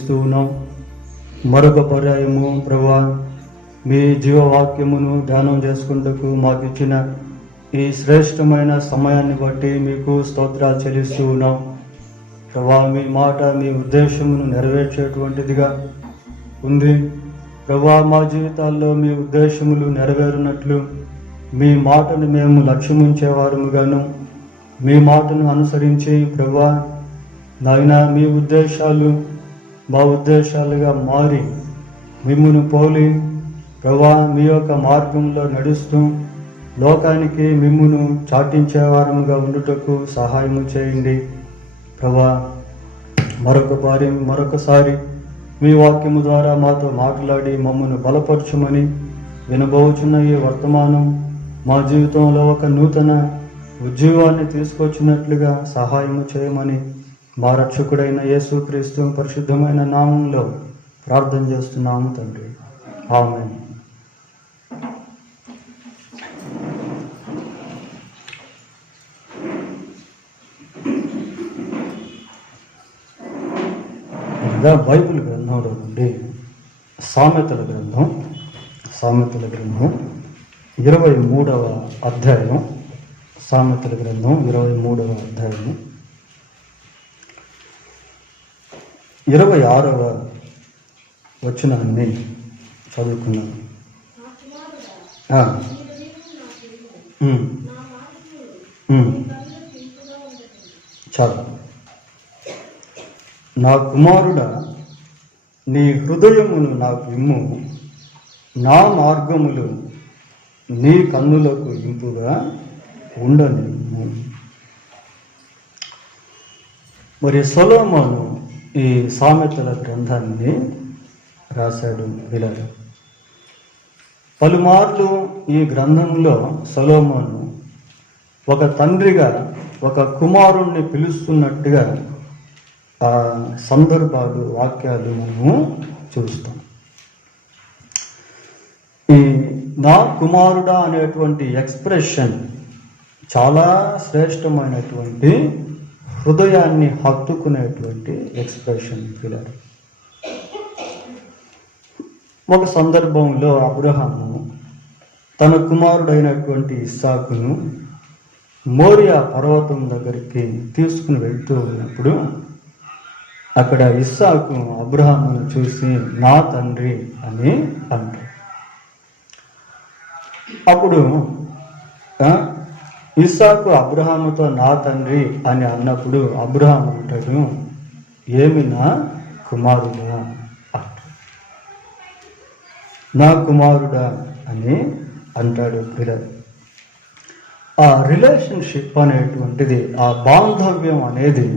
చెల్లిస్తూ ఉన్నాం. మరొక పర్యాయము ప్రభువా మీ జీవవాక్యమును ధ్యానం చేసుకుంటూ మాకు ఇచ్చిన ఈ శ్రేష్టమైన సమయాన్ని బట్టి మీకు స్తోత్రాలు చెల్లిస్తూ ఉన్నాం. ప్రభువా మీ మాట మీ ఉద్దేశమును నెరవేర్చేటువంటిదిగా ఉంది. ప్రభువా మా జీవితాల్లో మీ ఉద్దేశములు నెరవేరినట్లు మీ మాటను మేము లక్ష్యముంచేవారముగాను, మీ మాటను అనుసరించి ప్రభువా నాయన మీ ఉద్దేశాలు మా ఉద్దేశాలుగా మారి మిమ్మును పోలి ప్రభువా మీ యొక్క మార్గంలో నడుస్తూ లోకానికి మిమ్మును చాటించేవారముగా ఉండుటకు సహాయము చేయండి. ప్రభువా మరొకసారి మీ వాక్యము ద్వారా మాతో మాట్లాడి మమ్మను బలపరచుమని వినబోచున్న ఈ వర్తమానం మా జీవితంలో ఒక నూతన ఉద్యోగాన్ని తీసుకొచ్చినట్లుగా సహాయము చేయమని మా రక్షకుడైన యేసుక్రీస్తు పరిశుద్ధమైన నామంలో ప్రార్థన చేస్తున్నాము తండ్రి. ఆమేన్. బైబిల్ గ్రంథంలో నుండి సామెతల గ్రంథం 23వ అధ్యాయం, సామెతల గ్రంథం 23వ అధ్యాయం 26వ వచనాన్ని చదువుకున్నాను. చాలు. నా కుమారుడా, నీ హృదయమును నాకు ఇమ్ము, నా మార్గములు నీ కన్నులకు ఇంపుగా ఉండనిమ్ము. మరి సొలొమోను ఈ సామెతల గ్రంథాన్ని రాశాడు. ఇలా పలుమార్లు ఈ గ్రంథంలో సొలొమోను ఒక తండ్రిగా ఒక కుమారుణ్ణి పిలుస్తున్నట్టుగా ఆ సందర్భాలు, వాక్యాలు మనము చూస్తాం. ఈ నా కుమారుడా అనేటువంటి ఎక్స్ప్రెషన్ చాలా శ్రేష్టమైనటువంటి, హృదయాన్ని హత్తుకునేటువంటి ఎక్స్ప్రెషన్. పిల్లలు, ఒక సందర్భంలో అబ్రహాము తన కుమారుడైనటువంటి ఇస్సాకును మోరియా పర్వతం దగ్గరికి తీసుకుని వెళ్తూ ఉన్నప్పుడు అక్కడ ఇస్సాకు అబ్రహామును చూసి నా తండ్రి అని అంటాడు. అప్పుడు ఇస్సాకు అబ్రహాముతో నా తండ్రి అని అన్నప్పుడు అబ్రహాం అంటాడు, ఏమి నా కుమారుడా అంటాడు. నా కుమారుడా అని అంటాడు. ఆ రిలేషన్షిప్ అనేటువంటిది, ఆ బాంధవ్యం అనేది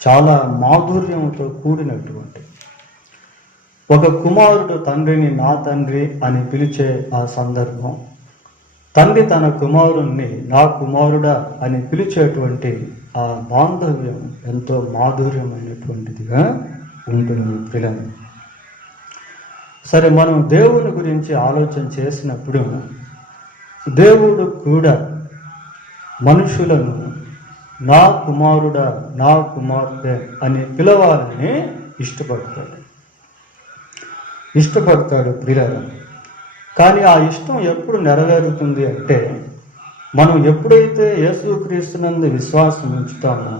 చాలా మాధుర్యంతో కూడినటువంటి. ఒక కుమారుడు తండ్రిని నా తండ్రి అని పిలిచే ఆ సందర్భం, తండ్రి తన కుమారుణ్ణి నా కుమారుడా అని పిలిచేటువంటి ఆ బాంధవ్యం ఎంతో మాధుర్యమైనటువంటిదిగా ఉంటుంది. పిల్లలు, సరే, మనం దేవుని గురించి ఆలోచన చేసినప్పుడు దేవుడు కూడా మనుషులను నా కుమారుడా, నా కుమార్తె అని పిలవాలని ఇష్టపడతాడు ప్రియులారా. కానీ ఆ ఇష్టం ఎప్పుడు నెరవేరుతుంది అంటే, మనం ఎప్పుడైతే యేసుక్రీస్తునందు విశ్వాసం ఉంచుతామో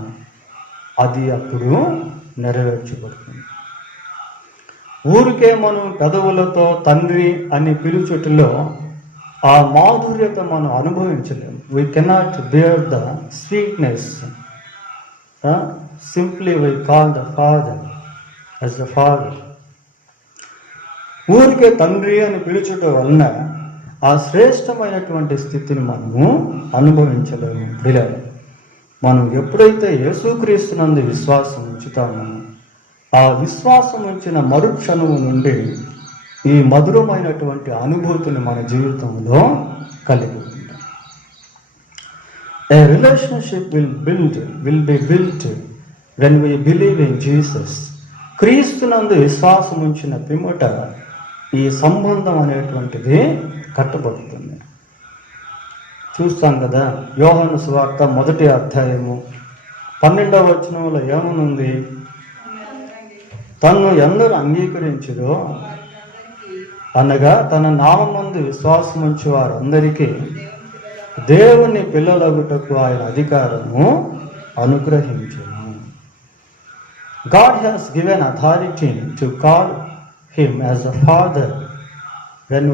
అది అప్పుడు నెరవేర్చబడుతుంది. ఊరికే మనం పెదవులతో తండ్రి అని పిలుచుటలో ఆ మాధుర్యత మనం అనుభవించలేము. We cannot bear the sweetness. Simply we call the father as the father. ఊరికే తండ్రి అని పిలుచుట వలన ఆ శ్రేష్టమైనటువంటి స్థితిని మనము అనుభవించలేము. పిల్లలు, మనం ఎప్పుడైతే యేసుక్రీస్తునందు విశ్వాసం ఉంచుతామో ఆ విశ్వాసం ఉంచిన మరుక్షణము నుండి ఈ మధురమైనటువంటి అనుభూతిని మన జీవితంలో కలిగి ఉంటాం. A relationship will be built when we believe in Jesus. క్రీస్తునందు విశ్వాసం ఉంచిన పిమ్మట ఈ సంబంధం అనేటువంటిది కట్టబడుతుంది. చూస్తాం కదా, యోహాను సువార్త 1వ అధ్యాయము 12వ వచనంలో ఏమనుంది? తన్ను ఎందరు అంగీకరించురో అనగా తన నామమందు విశ్వాసముంచు వారందరికీ దేవుని పిల్లలగుటకు ఆయన అధికారము అనుగ్రహించును. God has given authority to call him as a father when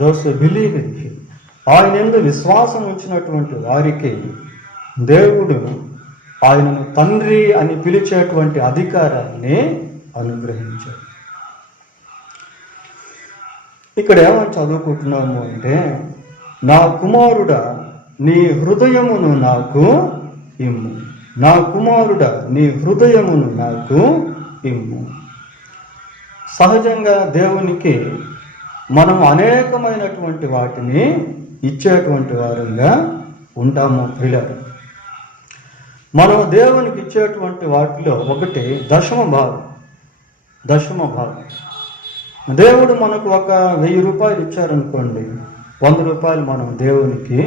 those who believe in him. ఆయన యందు విశ్వాసం ఉంచినటువంటి వారికి దేవుడు ఆయనను తండ్రి అని పిలిచేటువంటి అధికారాన్ని అనుగ్రహించాడు. ఇక్కడ ఏమని చదువుకుంటున్నాము అంటే, నా కుమారుడా నీ హృదయమును నాకు ఇమ్ము, నా కుమారుడా నీ హృదయమును నాకు ఇమ్ము. సహజంగా దేవునికి మనం అనేకమైనటువంటి వాటిని ఇచ్చేటువంటి వారంగా ఉంటాము ప్రియులారా. మనం దేవునికి ఇచ్చేటువంటి వాటిలో ఒకటి దశమ భాగం. దేవుడు మనకు ఒక 1000 రూపాయలు ఇచ్చారనుకోండి, 100 రూపాయలు మనం దేవునికి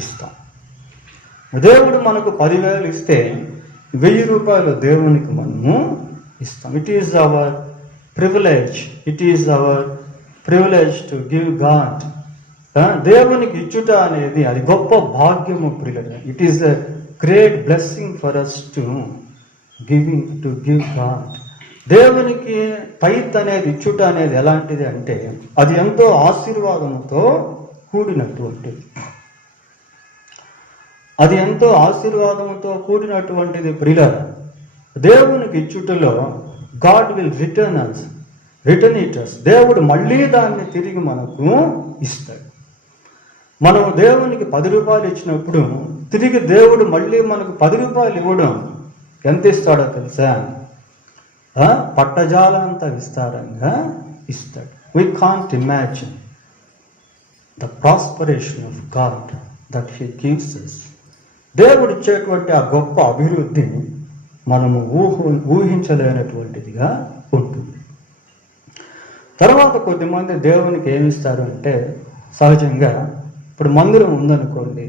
ఇస్తాం. దేవుడు మనకు 10,000 ఇస్తే 1000 రూపాయలు దేవునికి మనము ఇస్తాం. It is our privilege to give God. దేవునికి ఇచ్చుట అనేది అది గొప్ప భాగ్యము ప్రియులారా. It is a great blessing for us to give God. దేవునికి టైత్ అనేది ఇచ్చుట అనేది ఎలాంటిది అంటే అది ఎంతో ఆశీర్వాదంతో కూడినటువంటిది ప్రియులారా. దేవునికి ఇచ్చుటలో God will return it us. దేవుడు మళ్ళీ దాన్ని తిరిగి మనకు ఇస్తాడు. మనం దేవునికి 10 రూపాయలు ఇచ్చినప్పుడు తిరిగి దేవుడు మళ్ళీ మనకు 10 రూపాయలు ఇవ్వడం ఎంత ఇస్తాడో తెలుసా? పట్టజాలంత విస్తారంగా ఇస్తాడు. We can't imagine the prosperation of God that He gives us. దేవుడు ఇచ్చేటువంటి ఆ గొప్ప అభివృద్ధి మనము ఊహించలేనటువంటిదిగా ఉంటుంది. తర్వాత కొద్దిమంది దేవునికి ఏమిస్తారు అంటే, సహజంగా ఇప్పుడు మందిరం ఉందనుకోండి,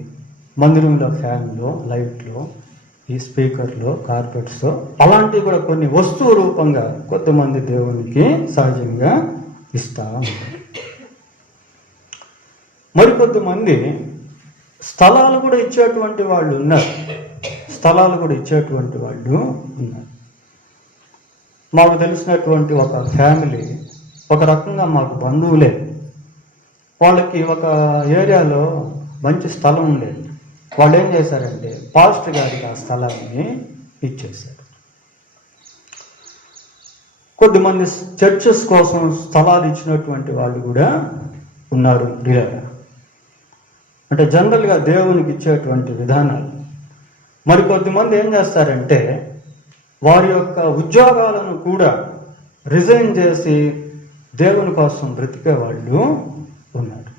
మందిరంలో ఫ్యాన్లో, లైట్లో, ఈ స్పీకర్లో, కార్పెట్స్లో అలాంటివి కూడా కొన్ని వస్తువు రూపంగా కొంతమంది దేవునికి సహజంగా ఇస్తా ఉంటారు. మరికొంతమంది స్థలాలు కూడా ఇచ్చేటువంటి వాళ్ళు ఉన్నారు. మాకు తెలిసినటువంటి ఒక ఫ్యామిలీ, ఒక రకంగా మాకు బంధువులే, వాళ్ళకి ఒక ఏరియాలో మంచి స్థలం ఉండేది. వాళ్ళు ఏం చేశారంటే పాస్టర్ గారికి ఆ స్థలాన్ని ఇచ్చేశారు. కొద్దిమంది చర్చెస్ కోసం స్థలాలు ఇచ్చినటువంటి వాళ్ళు కూడా ఉన్నారు. అంటే జనరల్గా దేవునికి ఇచ్చేటువంటి విధానాలు. మరి కొద్దిమంది ఏం చేస్తారంటే వారి యొక్క ఉద్యోగాలను కూడా రిజైన్ చేసి దేవుని కోసం బ్రతికే వాళ్ళు ఉన్నారు.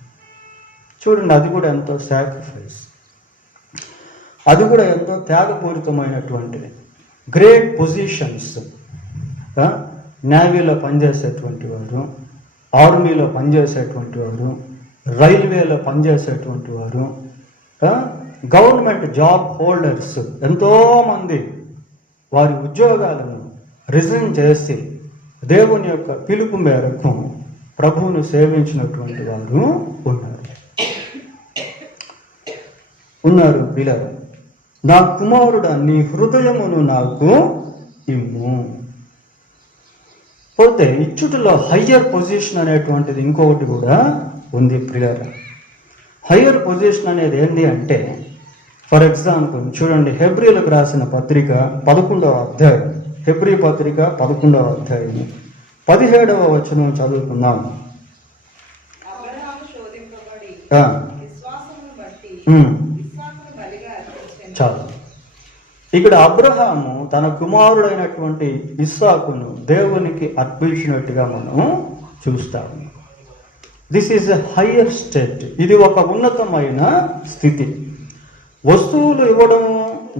చూడండి, అది కూడా ఎంతో సాక్రిఫైస్, అది కూడా ఎంతో త్యాగపూరితమైనటువంటిది. గ్రేట్ పొజిషన్స్, నేవీలో పనిచేసేటువంటి వారు, ఆర్మీలో పనిచేసేటువంటి వారు, రైల్వేలో పనిచేసేటువంటి వారు, గవర్నమెంట్ జాబ్ హోల్డర్స్ ఎంతోమంది వారి ఉద్యోగాలను రిజైన్ చేసి దేవుని యొక్క పిలుపు మేరకు ప్రభువును సేవించినటువంటి వారు ఉన్నారు. పిల్లలు, నా కుమారుడా నీ హృదయమును నాకు ఇమ్ము. పోతే ఇచ్చుటలో హయ్యర్ పొజిషన్ అనేటువంటిది ఇంకొకటి కూడా ఉంది ప్రియులారా. హయ్యర్ పొజిషన్ అనేది ఏంటి అంటే, ఫర్ ఎగ్జాంపుల్ చూడండి, హెబ్రీలకు రాసిన పత్రిక 11వ అధ్యాయం, హెబ్రీ పత్రిక 11వ అధ్యాయం 17వ వచనం చదువుకుందాం. చాలు. ఇక్కడ అబ్రహాము తన కుమారుడైనటువంటి ఇస్సాకును దేవునికి అర్పించినట్టుగా మనం చూస్తాము. This is a higher state. ఇది ఒక ఉన్నతమైన స్థితి. వస్తువులు ఇవ్వడము,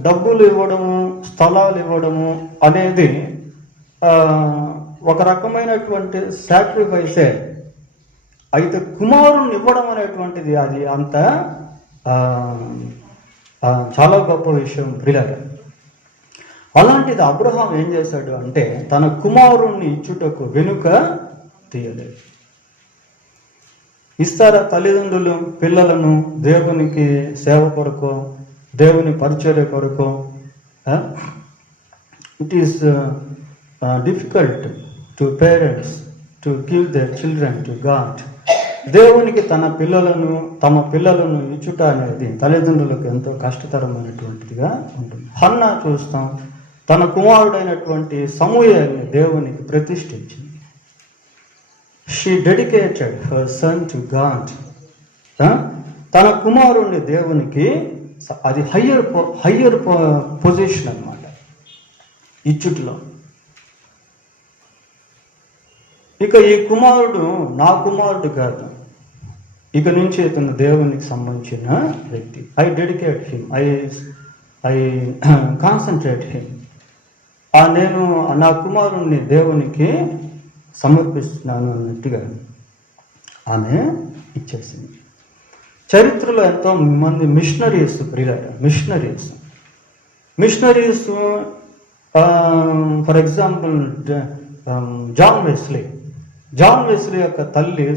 డబ్బులు ఇవ్వడము, స్థలాలు ఇవ్వడము అనేది ఒక రకమైనటువంటి సాక్రిఫైసే. అయితే కుమారుని ఇవ్వడం అనేటువంటిది అది అంత చాలా గొప్ప విషయం ప్రియులారా. అలాంటిది అబ్రహాం ఏం చేశాడు అంటే తన కుమారుణ్ణి ఇచ్చుటకు వెనుక తీయలేదు. ఇస్తారా తల్లిదండ్రులు పిల్లలను దేవునికి సేవ కొరకు, దేవుని పరిచర్య కొరకు? It is difficult to parents to give their children to God. దేవునికి తమ పిల్లలను ఇచ్చుట అనేది తల్లిదండ్రులకు ఎంతో కష్టతరమైనటువంటిదిగా ఉంటుంది. హన్నా చూస్తాం, తన కుమారుడైనటువంటి సమూయేలుని దేవునికి ప్రతిష్ఠించింది. She dedicated her son to God. తన కుమారుణ్ణి దేవునికి, అది హయ్యర్ పొజిషన్ అన్నమాట ఇచ్చుట్లో. ఇక ఈ కుమారుడు నా కుమారుడు కాదు, ఇక నుంచి ఇతను దేవునికి సంబంధించిన వ్యక్తి. I dedicate him, I concentrate him. నేను నా కుమారుణ్ణి దేవునికి సమర్పిస్తున్నాను అన్నట్టుగా ఆమె ఇచ్చేసింది. చరిత్రలో ఎంతో మంది missionaries for example John Wesley యొక్క తల్లి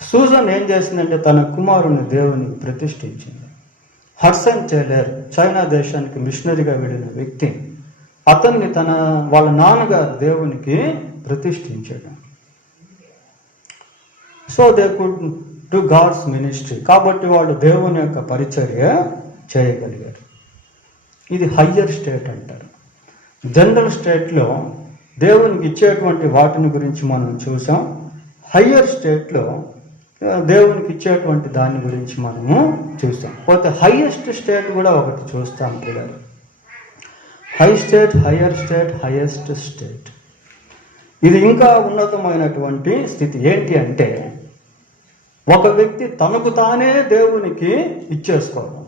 సూజన్ ఏం చేసిందంటే తన కుమారుని దేవునికి ప్రతిష్ఠించింది. హడ్సన్ టేలర్ చైనా దేశానికి మిషనరీగా వెళ్ళిన వ్యక్తి, అతన్ని వాళ్ళ నాన్నగారు దేవునికి ప్రతిష్ఠించాడు. So they could do God's ministry. కాబట్టి వాళ్ళు దేవుని యొక్క పరిచర్య చేయగలిగారు. ఇది హయ్యర్ స్టేట్ అంటారు. జనరల్ స్టేట్లో దేవునికి ఇచ్చేటువంటి వాటిని గురించి మనం చూసాం. హయ్యర్ స్టేట్లో దేవునికి ఇచ్చేటువంటి దాని గురించి మనము చూసాం. పోతే హయ్యెస్ట్ స్టేట్ కూడా ఒకటి చూస్తాం పిల్లలు. High state, higher state, highest state. ఇది ఇంకా ఉన్నతమైనటువంటి స్థితి. ఏంటి అంటే ఒక వ్యక్తి తనకు తానే దేవునికి ఇచ్చేసుకోవడం,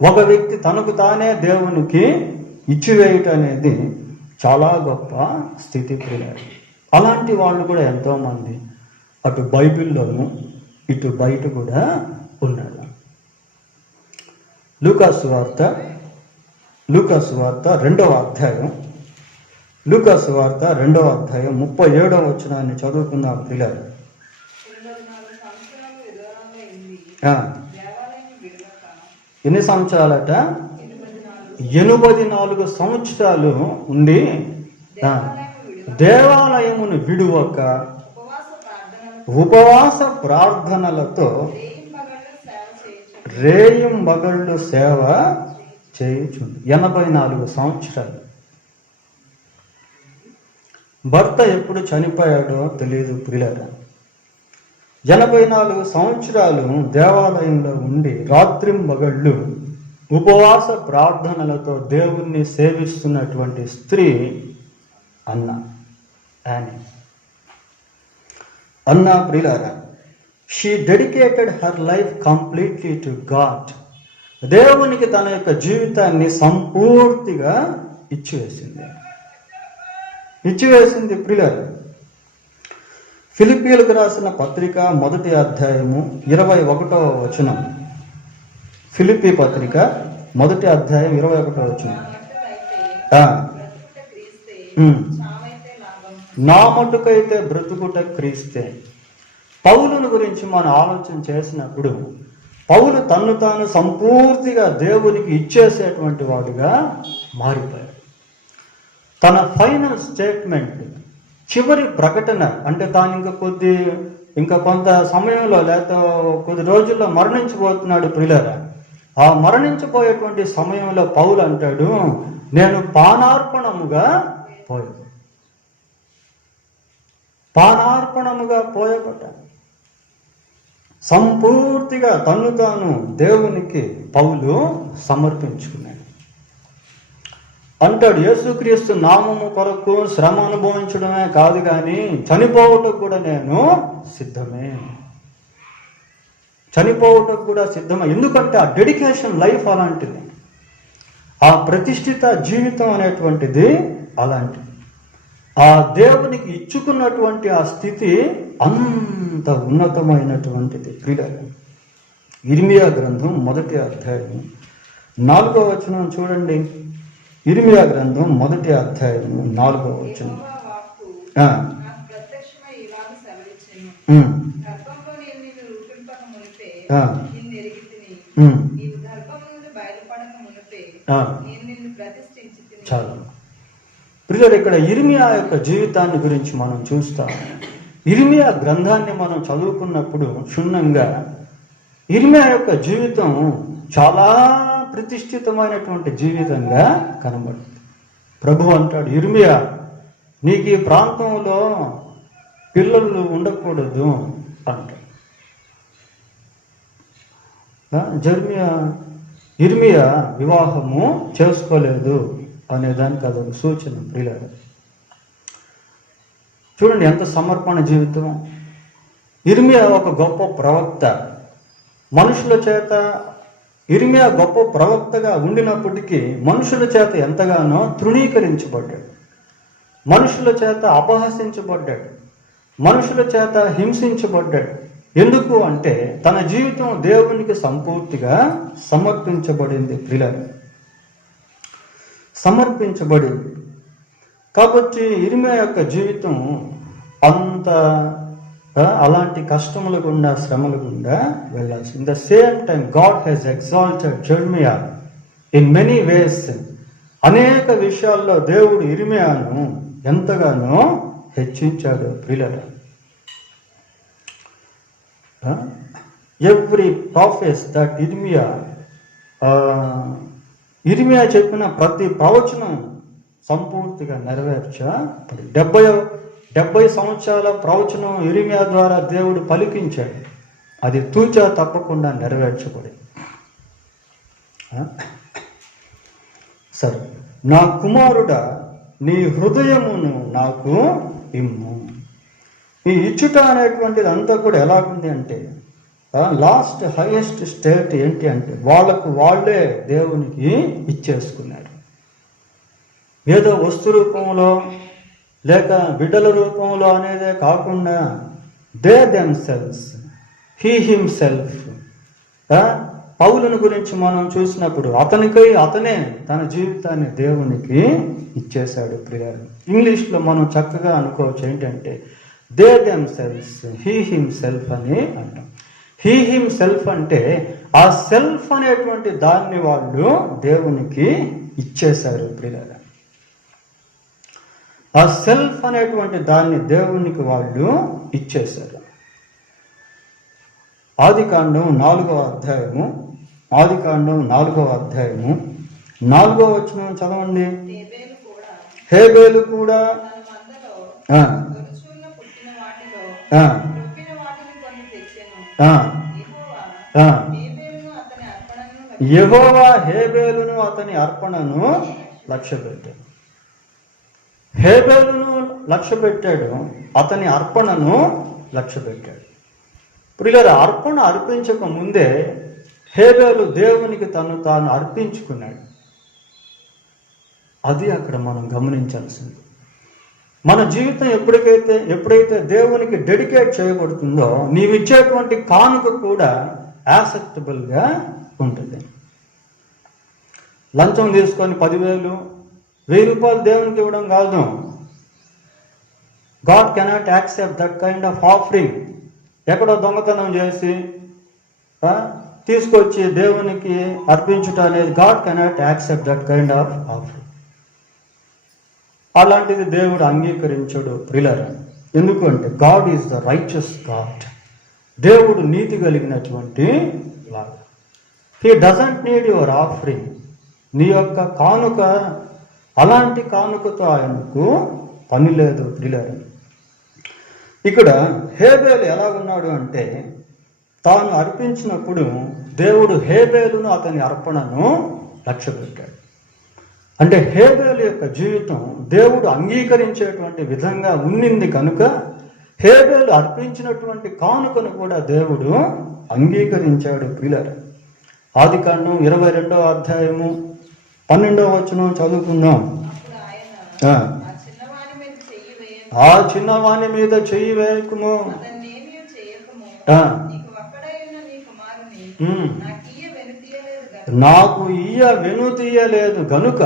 ఒక వ్యక్తి తనకు తానే దేవునికి ఇచ్చివేయటం అనేది చాలా గొప్ప స్థితి ప్రియులారా. అలాంటి వాళ్ళు కూడా ఎంతోమంది అటు బైబిల్లోనూ ఇటు బయట కూడా ఉన్నారు. లూకాసు వార్త 2వ అధ్యాయం 37వ వచనాన్ని చదువుకుందాం పిల్లలు. ఎన్ని సంవత్సరాలట? 84 సంవత్సరాలు ఉండి దేవాలయమును విడువక ఉపవాస ప్రార్థనలతో రేయింబగళ్ళు సేవ చేయుచుండు. 84 సంవత్సరాలు. భర్త ఎప్పుడు చనిపోయాడో తెలియదు ప్రియులారా. 84 సంవత్సరాలు దేవాలయంలో ఉండి రాత్రింబగళ్ళు ఉపవాస ప్రార్థనలతో దేవుణ్ణి సేవిస్తున్నటువంటి స్త్రీ అన్నా ప్రియులారా, she dedicated her life completely to God. దేవునికి తన యొక్క జీవితాన్ని సంపూర్తిగా ఇచ్చివేసింది ప్రియులారా. ఫిలిప్పీయులకు రాసిన పత్రిక 1వ అధ్యాయము 21వ వచనం. ఫిలిప్పీ పత్రిక 1వ అధ్యాయం 21వ వచనం. నా మటుకైతే బ్రతుకుట క్రీస్తే. పౌలుని గురించి మనం ఆలోచన చేసినప్పుడు పౌలు తన్ను తాను సంపూర్తిగా దేవునికి ఇచ్చేసేటువంటి వాడుగా మారిపోయాడు. తన ఫైనల్ స్టేట్మెంట్, చివరి ప్రకటన, అంటే తాను ఇంకా కొంత సమయంలో లేకపోతే కొద్ది రోజుల్లో మరణించబోతున్నాడు ప్రియులారా. ఆ మరణించిపోయేటువంటి సమయంలో పౌలు అంటాడు, నేను పానార్పణముగా పోయబడ్డాను. సంపూర్తిగా తన్ను తాను దేవునికి పౌలు సమర్పించుకున్నాడు. అంటాడు, యేసుక్రీస్తు నామము కొరకు శ్రమ అనుభవించడమే కాదు కానీ చనిపోవటకు కూడా నేను సిద్ధమే. ఎందుకంటే ఆ డెడికేషన్ లైఫ్ అలాంటిది, ఆ ప్రతిష్ఠిత జీవితం అనేటువంటిది అలాంటిది. ఆ దేవునికి ఇచ్చుకున్నటువంటి ఆ స్థితి అంత ఉన్నతమైనటువంటిది. ఇర్మియా గ్రంథం 1వ అధ్యాయం 4వ వచనం చూడండి. ఇర్మియా గ్రంథం 1వ అధ్యాయము 4వ వచనం. యెహోవా వాక్కు ఆ, నాకు ప్రత్యక్షమై ఇలాగ సెలవిచ్చెను. ఉమ్, గర్భంలో నేను నిన్ను రూపింపక మునిపే ఆ, నిన్నెరిగితిని. ఉమ్, నీవు గర్భం నుండి బయలుపడక మునిపే ఆ. నేను నిన్ను ప్రతిష్ఠించితిని. చాలు ప్రియులారా, ఇక్కడ ఇర్మియా యొక్క జీవితాన్ని గురించి మనం చూస్తాం. ఇర్మియా గ్రంథాన్ని మనం చదువుకున్నప్పుడు క్షుణ్ణంగా ఇర్మియా యొక్క జీవితం చాలా ప్రతిష్ఠితమైనటువంటి జీవితంగా కనబడుతుంది. ప్రభు అంటాడు, ఇర్మియా నీకు ఈ ప్రాంతంలో పిల్లలు ఉండకూడదు అంటాడు. ఇర్మియా వివాహము చేసుకోలేదు అనేదానికి అదొక సూచన. ప్రియులారా, చూడండి ఎంత సమర్పణ జీవితం. ఇర్మియా ఒక గొప్ప ప్రవక్త. మనుషుల చేత ఇర్మియా గొప్ప ప్రవక్తగా ఉండినప్పటికీ మనుషుల చేత ఎంతగానో తృణీకరించబడ్డాడు, మనుషుల చేత అపహసించబడ్డాడు, మనుషుల చేత హింసించబడ్డాడు. ఎందుకు అంటే తన జీవితం దేవునికి సంపూర్తిగా సమర్పించబడింది. ప్రియులారా, సమర్పించబడింది. కాబట్టి ఇర్మియా యొక్క జీవితం అంత అలాంటి కష్టముల గుండా, శ్రమల గుండా వెళ్ళాల్సి. In the same time God has exalted Jeremiah in many ways. అనేక విషయాల్లో దేవుడు ఇర్మియాను ఎంతగానో హెచ్చించాడు. ప్రియులారా, ఎవ్రీ ప్రాఫెస్ దట్ ఇర్మియా చెప్పిన ప్రతి ప్రవచనం సంపూర్తిగా నెరవేర్చబడి 70 సంవత్సరాల ప్రవచనం ఇర్మియా ద్వారా దేవుడు పలికించాడు. అది తూచా తప్పకుండా నెరవేర్చబడి. సరే, నా కుమారుడా నీ హృదయమును నాకు ఇమ్ము. ఈ ఇచ్చుట అనేటువంటిది అంతా కూడా ఎలాగుంది అంటే లాస్ట్ హైయెస్ట్ స్టేట్ ఏంటి అంటే వాళ్ళకు వాళ్ళే దేవునికి ఇచ్చేసుకున్నారు. ఏదో వస్తు రూపంలో లేక బిడ్డల రూపంలో అనేదే కాకుండా దే దెమ్సెల్వ్స్, హీ హిమ్సెల్ఫ్. పౌలుని గురించి మనం చూసినప్పుడు అతనే తన జీవితాన్ని దేవునికి ఇచ్చేశాడు. ప్రియారు, ఇంగ్లీష్లో మనం చక్కగా అనుకోవచ్చు ఏంటంటే దే దెమ్సెల్వ్స్, హీ హిమ్సెల్ఫ్ అని అంటాం. హీ హిమ్సెల్ఫ్ అంటే ఆ సెల్ఫ్ అనేటువంటి దాన్ని వాళ్ళు దేవునికి ఇచ్చేశారు. ప్రియారు, ఆ సెల్ఫ్ అనేటువంటి దాన్ని దేవునికి వాళ్ళు ఇచ్చేశారు. ఆదికాండం 4వ అధ్యాయము 4వ వచనం చదవండి. హేబేలు కూడా యెహోవా హేబేలును అతని అర్పణను లక్ష్యపెట్టాడు. హేబేలును లక్ష్యపెట్టాడు, అతని అర్పణను లక్ష్యపెట్టాడు. ప్రియులారా, అర్పణ అర్పించక ముందే హేబేలు దేవునికి తాను అర్పించుకున్నాడు. అది అక్కడ మనం గమనించాల్సింది. మన జీవితం ఎప్పుడైతే దేవునికి డెడికేట్ చేయబడుతుందో నీవిచ్చేటువంటి కానుక కూడా యాక్సెప్టబుల్గా ఉంటుంది. లంచం తీసుకొని 10,000, 1,000 రూపాయలు దేవునికి ఇవ్వడం కాదు. God cannot accept that kind of offering. ఎక్కడో దొంగతనం చేసి తీసుకొచ్చి దేవునికి అర్పించుట అనేది God cannot accept that kind of offering. అలాంటిది దేవుడు అంగీకరించడు. ప్రియులారా, ఎందుకంటే God is the righteous God. దేవుడు నీతి కలిగినటువంటి వాడు. He doesn't need your offering. నీ యొక్క కానుక అలాంటి కానుకతో ఆయనకు పని లేదు. ప్రియులారా, ఇక్కడ హేబేలు ఎలాగున్నాడు అంటే తాను అర్పించినప్పుడు దేవుడు హేబేలును అతని అర్పణను లక్ష్యపెట్టాడు. అంటే హేబేలు యొక్క జీవితం దేవుడు అంగీకరించేటువంటి విధంగా ఉన్నింది కనుక హేబేలు అర్పించినటువంటి కానుకను కూడా దేవుడు అంగీకరించాడు. ప్రియులారా, ఆదికాండం 22వ అధ్యాయము 12వ వచనం చదువుకుందాం. ఆ చిన్నవాని మీద చెయ్యి వేయకుము, నాకు వెనుతీయలేదు గనుక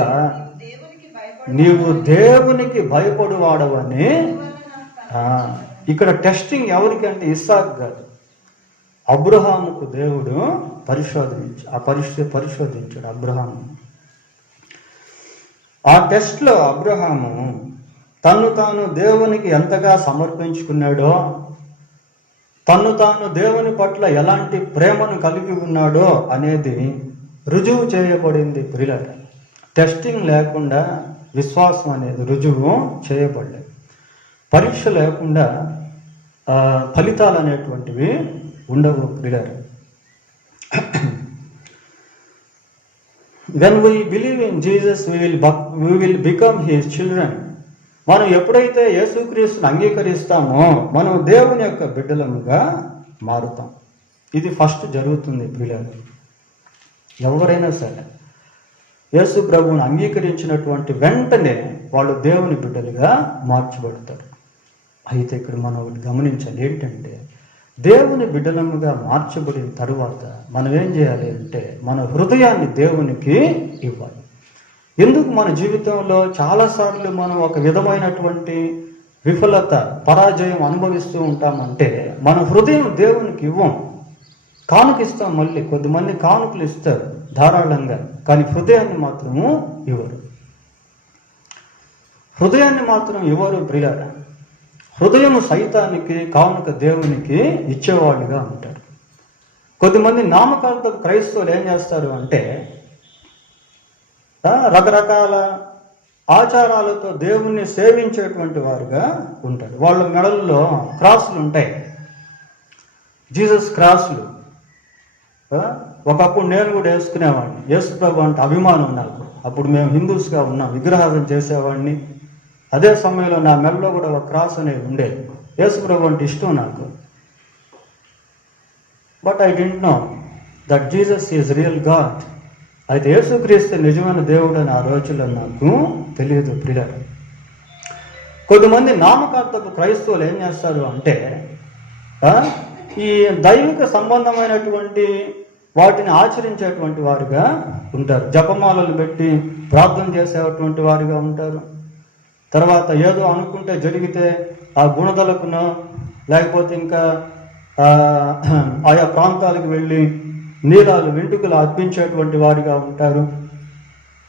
దేవునికి భయపడు నీవు దేవునికి భయపడువాడవని. ఆ, ఇక్కడ టెస్టింగ్ ఎవరికి అంటే ఇస్సాకు కాదు, అబ్రహాముకు దేవుడు పరిశోధించాడు అబ్రహాము. ఆ టెస్ట్లో అబ్రహాము తన్ను తాను దేవునికి ఎంతగా సమర్పించుకున్నాడో, తన్ను తాను దేవుని పట్ల ఎలాంటి ప్రేమను కలిగి ఉన్నాడో అనేది రుజువు చేయబడింది ప్రియులారా. టెస్టింగ్ లేకుండా విశ్వాసం అనేది రుజువు చేయబడలేదు. పరీక్ష లేకుండా ఫలితాలు అనేటువంటివి ఉండవు ప్రియులారా. When we believe in Jesus, we will become his children. మనం ఎప్పుడైతే యేసుక్రీస్తుని అంగీకరిస్తామో మనం దేవుని యొక్క బిడ్డలముగా మారుతాం. ఇది ఫస్ట్ జరుగుతుంది ప్రియులారా. ఎవరైనా సరే యేసు ప్రభువుని అంగీకరించినటువంటి వెంటనే వాళ్ళు దేవుని బిడ్డలుగా మార్చబడతారు. అయితే ఇక్కడ మనం ఒకటి గమనించాలి, ఏంటంటే దేవుని బిడ్డలముగా మార్చబడిన తరువాత మనం ఏం చేయాలి అంటే మన హృదయాన్ని దేవునికి ఇవ్వాలి. ఎందుకు మన జీవితంలో చాలాసార్లు మనం ఒక విధమైనటువంటి విఫలత, పరాజయం అనుభవిస్తూ ఉంటామంటే మన హృదయం దేవునికి ఇవ్వం. కానుకిస్తాం, మళ్ళీ కొద్దిమంది కానుకలు ఇస్తారు ధారాళంగా, కానీ హృదయాన్ని మాత్రము ఇవ్వరు. హృదయాన్ని మాత్రం ఇవ్వరు ప్రియులారా. హృదయం సైతానికి, కానుక దేవునికి ఇచ్చేవాళ్ళుగా ఉంటారు. కొద్దిమంది నామకాలతో క్రైస్తవులు ఏం చేస్తారు అంటే రకరకాల ఆచారాలతో దేవుణ్ణి సేవించేటువంటి వారుగా ఉంటారు. వాళ్ళ మెడల్లో క్రాసులు ఉంటాయి, జీసస్ క్రాసులు. ఒకప్పుడు నేను కూడా వేసుకునేవాడిని. యేసు ప్రభు అంటే అభిమానం నాకు. అప్పుడు మేము హిందూస్గా ఉన్నాం, విగ్రహాలను చేసేవాడిని. అదే సమయంలో నా మెడలో కూడా ఒక క్రాస్ అనేది ఉండేది. యేసు ప్రభు అంటే ఇష్టం నాకు. But I didn't know that Jesus is real God. అయితే యేసుక్రీస్తు నిజమైన దేవుడు అని ఆ రోజుల్లో నాకు తెలియదు ప్రియులారా. కొద్దిమంది నామకార్థపు క్రైస్తవులు ఏం చేస్తారు అంటే ఈ దైవిక సంబంధమైనటువంటి వాటిని ఆచరించేటువంటి వారుగా ఉంటారు. జపమాలలు పెట్టి ప్రార్థన చేసేటువంటి వారుగా ఉంటారు. తర్వాత ఏదో అనుకుంటే జరిగితే ఆ గుణదలకునో లేకపోతే ఇంకా ఆయా ప్రాంతాలకు వెళ్ళి నీలాలు వెంట్రుకలు అర్పించేటువంటి వారిగా ఉంటారు.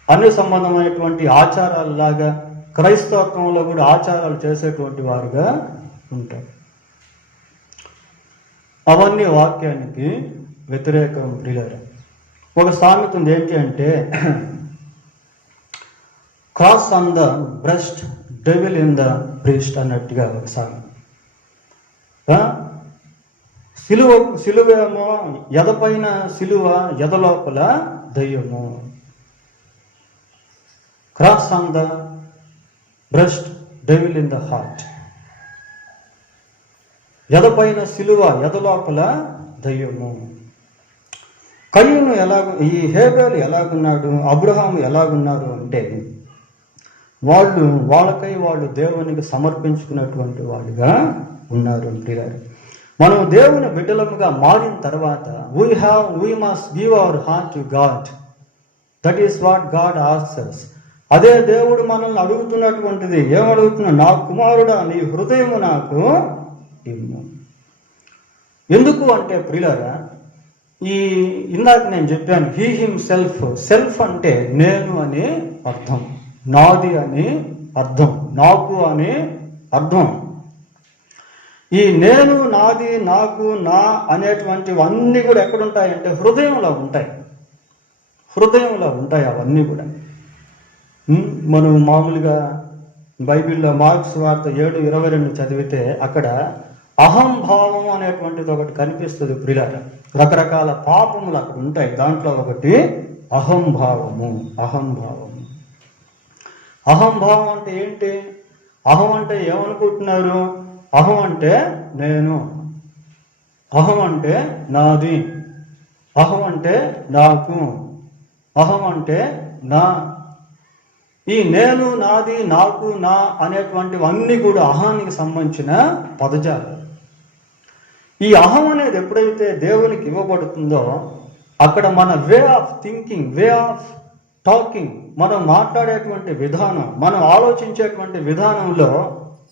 అన్ని సంబంధమైనటువంటి ఆచారాలలాగా క్రైస్తవత్వంలో కూడా ఆచారాలు చేసేటువంటి వారుగా ఉంటారు. అవన్నీ వాక్యానికి వ్యతిరేకం ప్రియులారా. ఒక సామెత ఉంది, ఏంటి అంటే cross on the breast, devil in the breast అన్నట్టుగా ఒక సామెత. సిలువేమో ఎదపైన సిలువ, ఎదలోపల దయ్యము. Cross on the breast, devil in the heart. ఎదపైన సిలువ, ఎదలోపల దయ్యము. కయ్యూను ఈ హేబేలు ఎలాగున్నాడు, అబ్రహాము ఎలాగున్నారు అంటే వాళ్ళు దేవునికి సమర్పించుకున్నటువంటి వాళ్ళుగా ఉన్నారు ప్రియులారా. మనం దేవుని బిడ్డలముగా మారిన తర్వాత we must give our heart to God. That is what God asks us. అదే దేవుడు మనల్ని అడుగుతున్నటువంటిది. ఏమడుగుతున్నా? నా కుమారుడా, నీ హృదయము నాకు ఇమ్ము. ఎందుకు అంటే ప్రియులారా, ఇందాక నేను చెప్పాను, హీ హిమ్సెల్ఫ్. సెల్ఫ్ అంటే నేను అని అర్థం, నాది అని అర్థం, నాకు అని అర్థం. ఈ నేను, నాది, నాకు, నా అనేటువంటివన్నీ కూడా ఎక్కడుంటాయంటే హృదయంలో ఉంటాయి. హృదయంలో ఉంటాయి అవన్నీ కూడా. మనం మామూలుగా బైబిల్లో మార్క్స్ వార్త 7:22 చదివితే అక్కడ అహంభావం అనేటువంటిది ఒకటి కనిపిస్తుంది ప్రియులారా. రకరకాల పాపములు అక్కడ ఉంటాయి. దాంట్లో ఒకటి అహంభావము. అహంభావం అంటే ఏంటి? అహం అంటే ఏమనుకుంటున్నారు? అహం అంటే నేను, అహం అంటే నాది, అహం అంటే నాకు, అహం అంటే నా. ఈ నేను, నాది, నాకు, నా అనేటువంటివన్నీ కూడా అహానికి సంబంధించిన పదజాలు. ఈ అహం అనేది ఎప్పుడైతే దేవునికి ఇవ్వబడుతుందో అక్కడ మన way of thinking, way of talking, మనం మాట్లాడేటువంటి విధానం, మనం ఆలోచించేటువంటి విధానంలో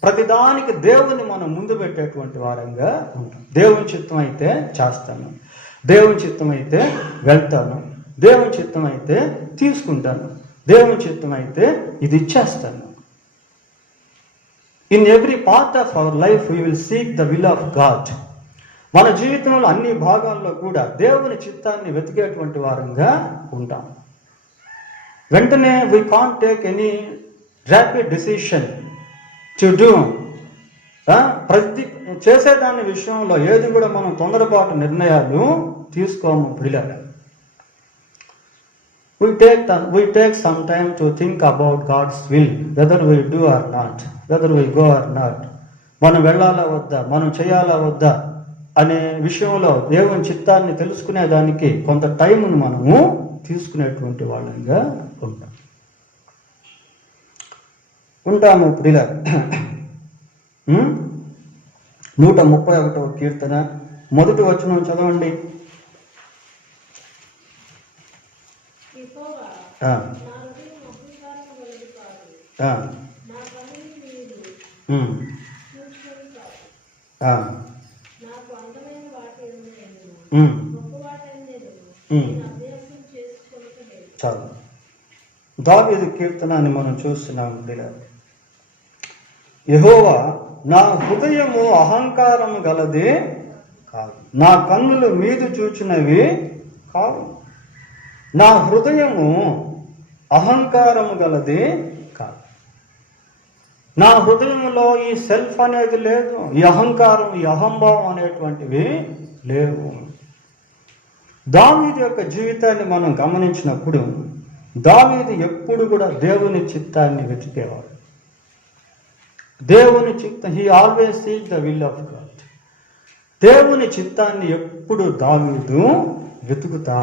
ప్రతిదానికి దేవుని మనం ముందు పెట్టేటువంటి వారంగా ఉంటాం. దేవుని చిత్తం అయితే చేస్తాను, దేవుని చిత్తం అయితే వెళ్తాను, దేవుని చిత్తం అయితే తీసుకుంటాను, దేవుని చిత్తం అయితే ఇది ఇచ్చేస్తాను. In every part of our life we will seek the will of God. మన జీవితంలో అన్ని భాగాల్లో కూడా దేవుని చిత్తాన్ని వెతికేటువంటి వారంగా ఉంటాం. వెంటనే we can't take any rapid decision to do. ప్రతి చేసేదాని విషయంలో ఏది కూడా మనం తొందరపాటు నిర్ణయాలు తీసుకోము పిల్లలు. We take some time to think about God's will, whether we do or not, whether we go or not. మనం వెళ్ళాలా వద్దా, మనం చేయాలా వద్దా అనే విషయంలో దేవుని చిత్తాన్ని తెలుసుకునేదానికి కొంత టైంను మనము తీసుకునేటువంటి వాళ్ళంగా ఉంటాము పిల్లలు. 131వ కీర్తన మొదటి వచనం చదవండి. చాలు. దావీదు కీర్తన అని మనం చూస్తున్నాం. యెహోవా నా హృదయము అహంకారము గలది కాదు, నా కన్నులు మీదు చూచినవి కావు. నా హృదయము అహంకారము గలది కాదు. నా హృదయంలో ఈ సెల్ఫ్ అనేది లేదు, ఈ అహంకారం, ఈ అహంభావం అనేటువంటివి లేవు. దావీదు యొక్క జీవితాన్ని మనం గమనించినప్పుడు దావీదు ఎప్పుడు కూడా దేవుని చిత్తాన్ని వెతికేవాడు. దేవుని చిత్తం, he always seek the will of God. దేవుని చిత్తాన్ని ఎప్పుడు దావీదు వెతుకుతా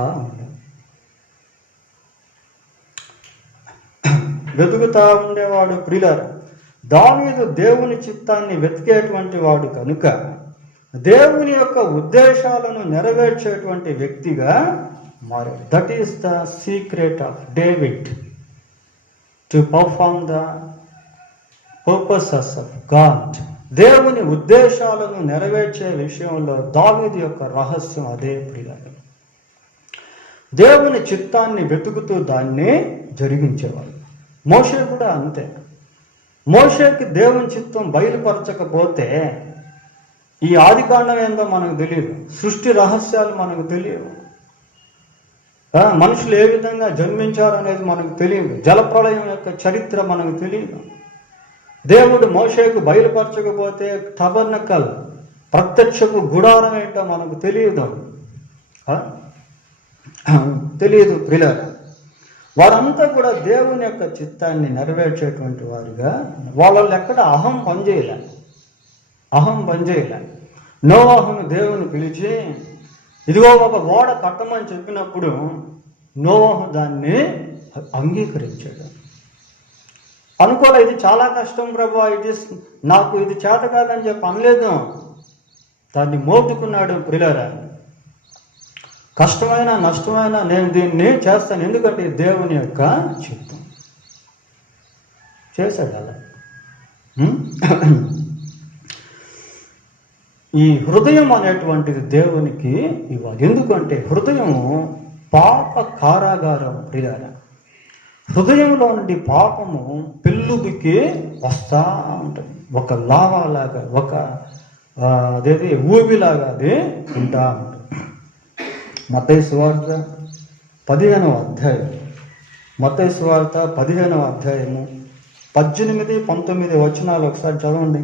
ఉండేవాడు. ప్రియులారా, దావీదు దేవుని చిత్తాన్ని వెతికేటువంటి వాడు కనుక దేవుని యొక్క ఉద్దేశాలను నెరవేర్చేటువంటి వ్యక్తిగా మారాడు. That is the secret of David to perform the purposes of God. దేవుని ఉద్దేశాలను నెరవేర్చే విషయంలో దావీదు యొక్క రహస్యం అదే ప్రియులారా. దేవుని చిత్తాన్ని వెతుకుతూ దాన్ని జరిగించేవాడు. మోషే కూడా అంతే. మోషేకి దేవుని చిత్తం బయలుపరచకపోతే ఈ ఆదికాండం ఏందో మనకు తెలియదు, సృష్టి రహస్యాలు మనకు తెలియవు, మనుషులు ఏ విధంగా జన్మించారు అనేది మనకు తెలియదు, జలప్రళయం యొక్క చరిత్ర మనకు తెలియదు. దేవుడు మోషేకు బయలుపరచకపోతే టబర్నకల్, ప్రత్యక్షపు గుడారం ఏంటో మనకు తెలియదు. ప్రియులారా, వారంతా కూడా దేవుని యొక్క చిత్తాన్ని నెరవేర్చేటువంటి వారుగా, వాళ్ళల్లో ఎక్కడ అహం పనిచేయలే. నోవాహును దేవుని పిలిచి ఇదిగో ఒక ఓడ కట్టమని చెప్పినప్పుడు నోవాహు దాన్ని అంగీకరించాడు. అనుకోలే, ఇది చాలా కష్టం ప్రభు, నాకు ఇది చేత కాదని చెప్పి అనలేదు, దాన్ని మోపుకున్నాడు. ప్రియులారా, కష్టమైన నష్టమైన నేను దీన్ని చేస్తాను, ఎందుకంటే దేవుని యొక్క చిత్తం. చేశాడు అలా. ఈ హృదయం అనేటువంటిది దేవునికి ఇవ్వాలి. ఎందుకంటే హృదయము పాప కారాగారం. ప్రియులారా, హృదయంలో నుండి పాపము పెళ్ళుబికి వస్తా ఉంటుంది. ఒక లావాలాగా, ఒక అదేది ఊబిలాగా అది ఉంటా ఉంటుంది. మత్తయి సువార్త 15వ అధ్యాయం, మత్తయి సువార్త 15వ అధ్యాయము 18, 19 వచనాలు ఒకసారి చదవండి.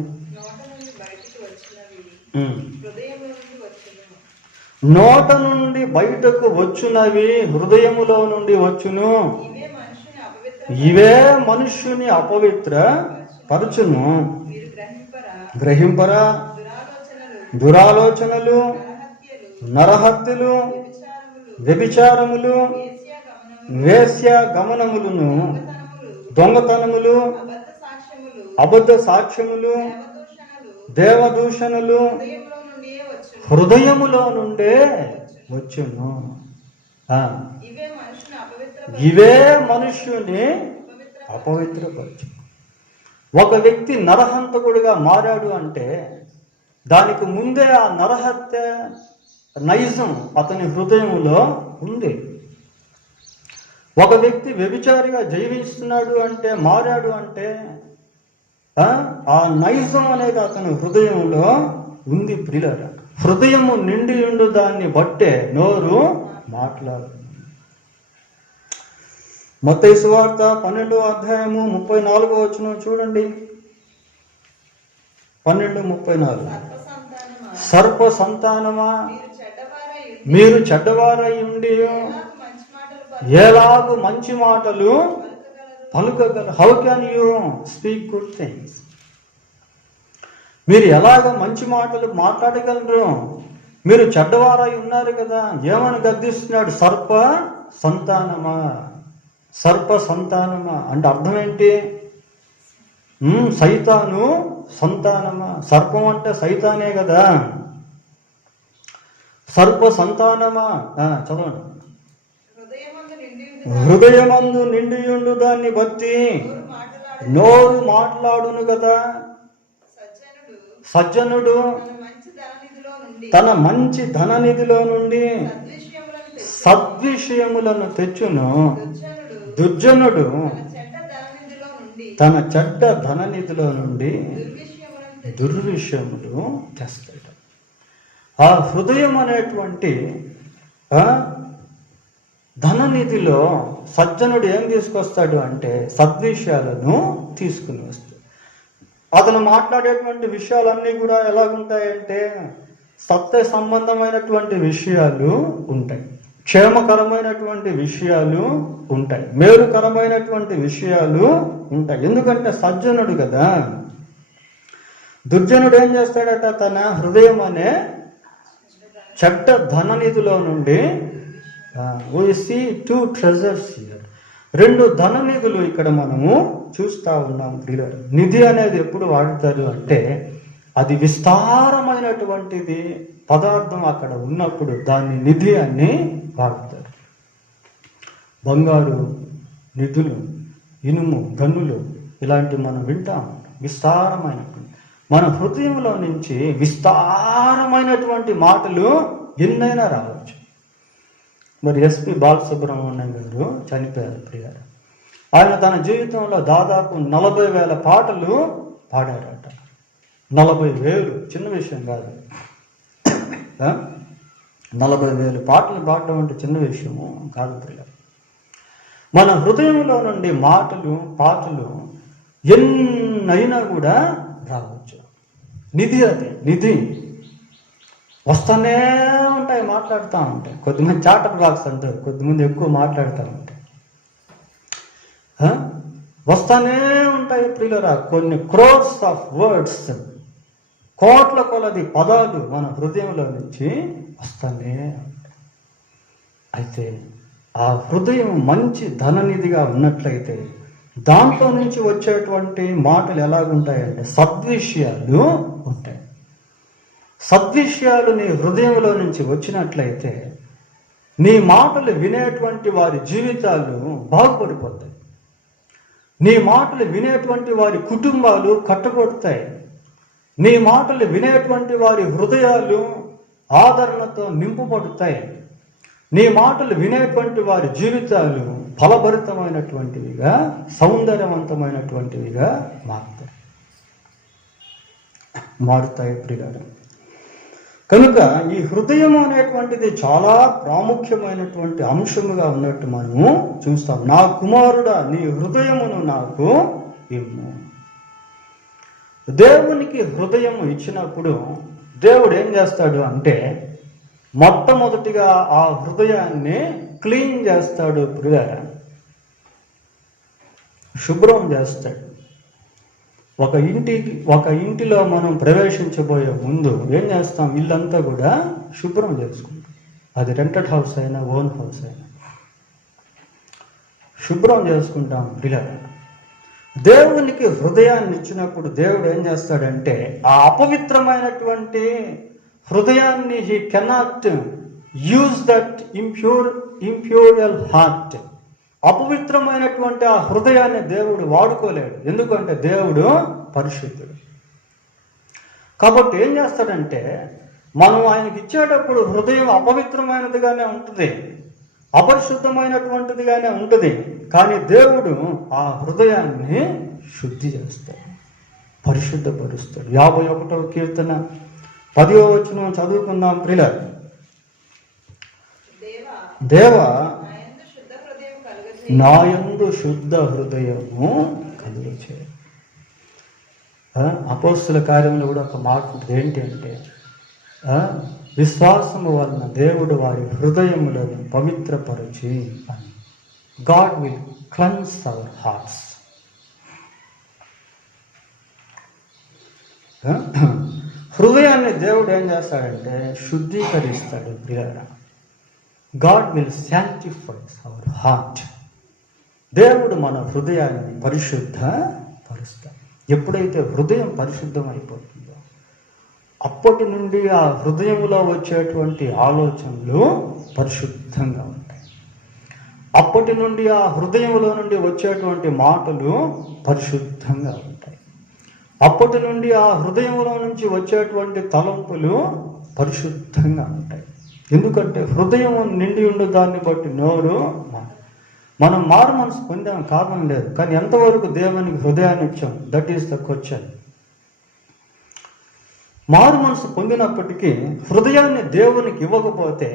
నోట నుండి బయటకు వచ్చునవి హృదయములో నుండి వచ్చును, ఇవే మనుష్యుని అపవిత్ర పరచును. గ్రహింపరా దురాలోచనలు, నరహత్యలు, వ్యభిచారములు, వేశ్య గమనములను, దొంగతనములు, అబద్ధ సాక్ష్యములు, దేవదూషణలు హృదయములో నుండే వచ్చును. ఆ, ఇవే మనుషుని ఇవే మనుష్యుని అపవిత్రపరచు. ఒక వ్యక్తి నరహంతకుడిగా మారాడు అంటే దానికి ముందే ఆ నరహత్య నైజం అతని హృదయంలో ఉంది. ఒక వ్యక్తి వ్యభిచారిగా జీవిస్తున్నాడు అంటే, మారాడు అంటే ఆ నైజం అనేది అతని హృదయంలో ఉంది. ప్రియులారా, హృదయము నిండి ఉండు దాన్ని బట్టే నోరు మాట్లాడు. మత్తయి సువార్త 12వ అధ్యాయము 34వ వచనం చూడండి. 12:34. సర్ప సంతానమా, మీరు చెడ్డవారై ఉండి ఎలాగు మంచి మాటలు పలుకగలరు. How can you speak good things? మీరు ఎలాగ మంచి మాటలు మాట్లాడగలరు? మీరు చెడ్డవారై ఉన్నారు కదా. ఏమని గద్దిస్తున్నాడు? సర్ప సంతానమా. సర్ప సంతానమా అంటే అర్థం ఏంటి? సైతాను సంతానమా. సర్పం అంటే సైతానే కదా. సర్ప సంతానమా. చదవండి. హృదయమందు నిండియుండు దాన్ని బట్టి నోరు మాట్లాడును కదా. సజ్జనుడు తన మంచి ధననిధిలో నుండి సద్విషయములను తెచ్చును, దుర్జనుడు తన చెడ్డ ధననిధిలో నుండి దుర్విషయములు తెస్తాడు. ఆ హృదయం అనేటువంటి ధననిధిలో సజ్జనుడు ఏం తీసుకొస్తాడు అంటే సద్విషయాలను తీసుకుని వస్తాడు. అతను మాట్లాడేటువంటి విషయాలన్నీ కూడా ఎలాగుంటాయంటే సత్య సంబంధమైనటువంటి విషయాలు ఉంటాయి, క్షేమకరమైనటువంటి విషయాలు ఉంటాయి, మేలుకరమైనటువంటి విషయాలు ఉంటాయి. ఎందుకంటే సజ్జనుడు కదా. దుర్జనుడు ఏం చేస్తాడట? తన హృదయం అనే చెడ్డ ధననిధిలో నుండి we see two treasures here. రెండు ధననిధులు ఇక్కడ మనము చూస్తూ ఉన్నాం. నిధి అనేది ఎప్పుడు వాడతారు అంటే అది విస్తారమైనటువంటిది పదార్థం అక్కడ ఉన్నప్పుడు దాన్ని నిధి అని వాడతారు. బంగారు నిధులు, ఇనుము, గనులు ఇలాంటివి మనం వింటాం. విస్తారమైనటువంటి మన హృదయంలో నుంచి విస్తారమైనటువంటి మాటలు ఎన్నైనా రావచ్చు. మరి ఎస్పి బాలసుబ్రహ్మణ్యం గారు చనిపోయారు ప్రియారు. ఆయన తన జీవితంలో దాదాపు 40,000 పాటలు పాడారట. 40,000 చిన్న విషయం కాదు. 40,000 పాటలు పాడడం అంటే చిన్న విషయము కాదు ప్రియారు. మన హృదయంలో నుండి మాటలు, పాటలు ఎన్నైనా కూడా రావచ్చు. నిధి అది, నిధి వస్తూనే ఉంటాయి, మాట్లాడుతూ ఉంటాయి. కొద్దిమంది చాటర్ బాక్స్ అంటారు, కొద్దిమంది ఎక్కువ మాట్లాడుతూ ఉంటాయి. వస్తూనే ఉంటాయి ప్రియులరా. కొన్ని క్రోర్స్ ఆఫ్ వర్డ్స్, కోట్ల కొలది పదాలు మన హృదయంలో నుంచి వస్తూనే ఉంటాయి. అయితే ఆ హృదయం మంచి ధననిధిగా ఉన్నట్లయితే దాంట్లో నుంచి వచ్చేటువంటి మాటలు ఎలాగుంటాయంటే సద్విషయాలు ఉంటాయి. సద్విషయాలు నీ హృదయంలో నుంచి వచ్చినట్లయితే నీ మాటలు వినేటువంటి వారి జీవితాలు బాగుపడిపోతాయి. నీ మాటలు వినేటువంటి వారి కుటుంబాలు కట్టబడతాయి. నీ మాటలు వినేటువంటి వారి హృదయాలు ఆదరణతో నింపబడతాయి. నీ మాటలు వినేటువంటి వారి జీవితాలు ఫలభరితమైనటువంటివిగా, సౌందర్యవంతమైనటువంటివిగా మారుతాయి ప్రియులారా. కనుక ఈ హృదయం అనేటువంటిది చాలా ప్రాముఖ్యమైనటువంటి అంశముగా ఉన్నట్టు మనము చూస్తాం. నా కుమారుడా, నీ హృదయమును నాకు ఇమ్ము. దేవునికి హృదయం ఇచ్చినప్పుడు దేవుడు ఏం చేస్తాడు అంటే మొట్టమొదటిగా ఆ హృదయాన్ని క్లీన్ చేస్తాడు ప్రియులారా, శుభ్రం చేస్తాడు. ఒక ఇంటిలో మనం ప్రవేశించబోయే ముందు ఏం చేస్తాం? ఇల్లంతా కూడా శుభ్రం చేసుకుంటాం. అది రెంటెడ్ హౌస్ అయినా ఓన్ హౌస్ అయినా శుభ్రం చేసుకుంటాం పిల్లలు. దేవునికి హృదయాన్ని ఇచ్చినప్పుడు దేవుడు ఏం చేస్తాడంటే ఆ అపవిత్రమైనటువంటి హృదయాన్ని he cannot use that imperial heart. అపవిత్రమైనటువంటి ఆ హృదయాన్ని దేవుడు వాడుకోలేడు, ఎందుకంటే దేవుడు పరిశుద్ధుడు. కాబట్టి ఏం చేస్తాడంటే, మనం ఆయనకి ఇచ్చేటప్పుడు హృదయం అపవిత్రమైనదిగానే ఉంటుంది, అపరిశుద్ధమైనటువంటిదిగానే ఉంటుంది. కానీ దేవుడు ఆ హృదయాన్ని శుద్ధి చేస్తాడు, పరిశుద్ధపరుస్తాడు. 51వ కీర్తన 10వ వచనం చదువుకుందాం ప్రియులారా. దేవా నాయందు శుద్ధ హృదయము కలుగజేయ. అపోస్తుల కార్యంలో కూడా ఒక మాట ఉంటుంది, ఏంటి అంటే విశ్వాసము వలన దేవుడు వారి హృదయములను పవిత్రపరచి అని. God will cleanse our hearts. హృదయాన్ని దేవుడు ఏం చేస్తాడంటే శుద్ధీకరిస్తాడు ప్రియులారా. God will sanctify our heart. దేవుడు మన హృదయాన్ని పరిశుద్ధపరుస్తాడు. ఎప్పుడైతే హృదయం పరిశుద్ధం అయిపోతుందో అప్పటి నుండి ఆ హృదయంలో వచ్చేటువంటి ఆలోచనలు పరిశుద్ధంగా ఉంటాయి. అప్పటి నుండి ఆ హృదయంలో నుండి వచ్చేటువంటి మాటలు పరిశుద్ధంగా ఉంటాయి. అప్పటి నుండి ఆ హృదయంలో నుంచి వచ్చేటువంటి తలంపులు పరిశుద్ధంగా ఉంటాయి. ఎందుకంటే హృదయం నిండి ఉండే దాన్ని బట్టి నోరు. మనం మారు మనసు పొందాం, కారణం లేదు. కానీ ఎంతవరకు దేవునికి హృదయాన్ని ఇచ్చాం, దట్ ఈస్ ద క్వశ్చన్. మారు మనసు పొందినప్పటికీ హృదయాన్ని దేవునికి ఇవ్వకపోతే,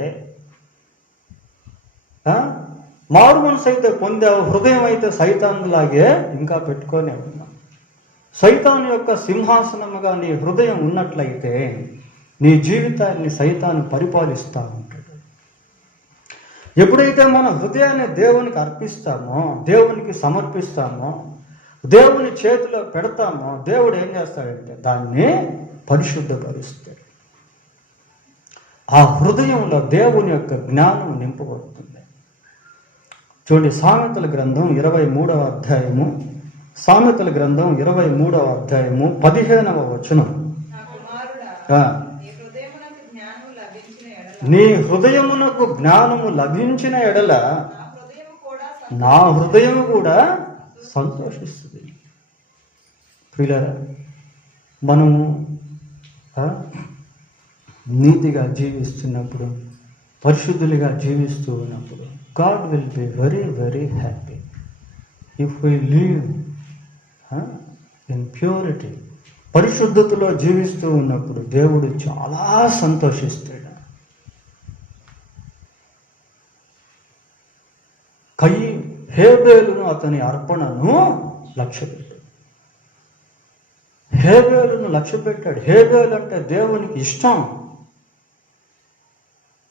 మారు మనసు అయితే పొందావు, హృదయం అయితే సైతానులాగే ఇంకా పెట్టుకొని ఉన్నాం. సైతాను యొక్క సింహాసనముగా నీ హృదయం ఉన్నట్లయితే నీ జీవితాన్ని సైతాను పరిపాలిస్తూ ఉంటాడు. ఎప్పుడైతే మన హృదయాన్ని దేవునికి అర్పిస్తామో, దేవునికి సమర్పిస్తామో, దేవుని చేతిలో పెడతామో, దేవుడు ఏం చేస్తాడంటే దాన్ని పరిశుద్ధపరుస్తాడు. ఆ హృదయంలో దేవుని యొక్క జ్ఞానం నింపబడుతుంది. చూడండి, సామెతల గ్రంథం 23వ అధ్యాయము, సామెతల గ్రంథం 23వ అధ్యాయము 15వ వచనం. నీ హృదయమునకు జ్ఞానము లభించిన ఎడల నా హృదయము కూడా సంతోషిస్తుంది. ప్రియులారా, మనము నీతిగా జీవిస్తున్నప్పుడు, పరిశుద్ధులుగా జీవిస్తూ ఉన్నప్పుడు God will be very very happy. If we live in purity, పరిశుద్ధతలో జీవిస్తూ ఉన్నప్పుడు దేవుడు చాలా సంతోషిస్తాడు. హేబేలును అతని అర్పణను లక్ష్యపెట్టాడు. హేబేలును లక్ష్యపెట్టాడు. హేబేలు అంటే దేవునికి ఇష్టం.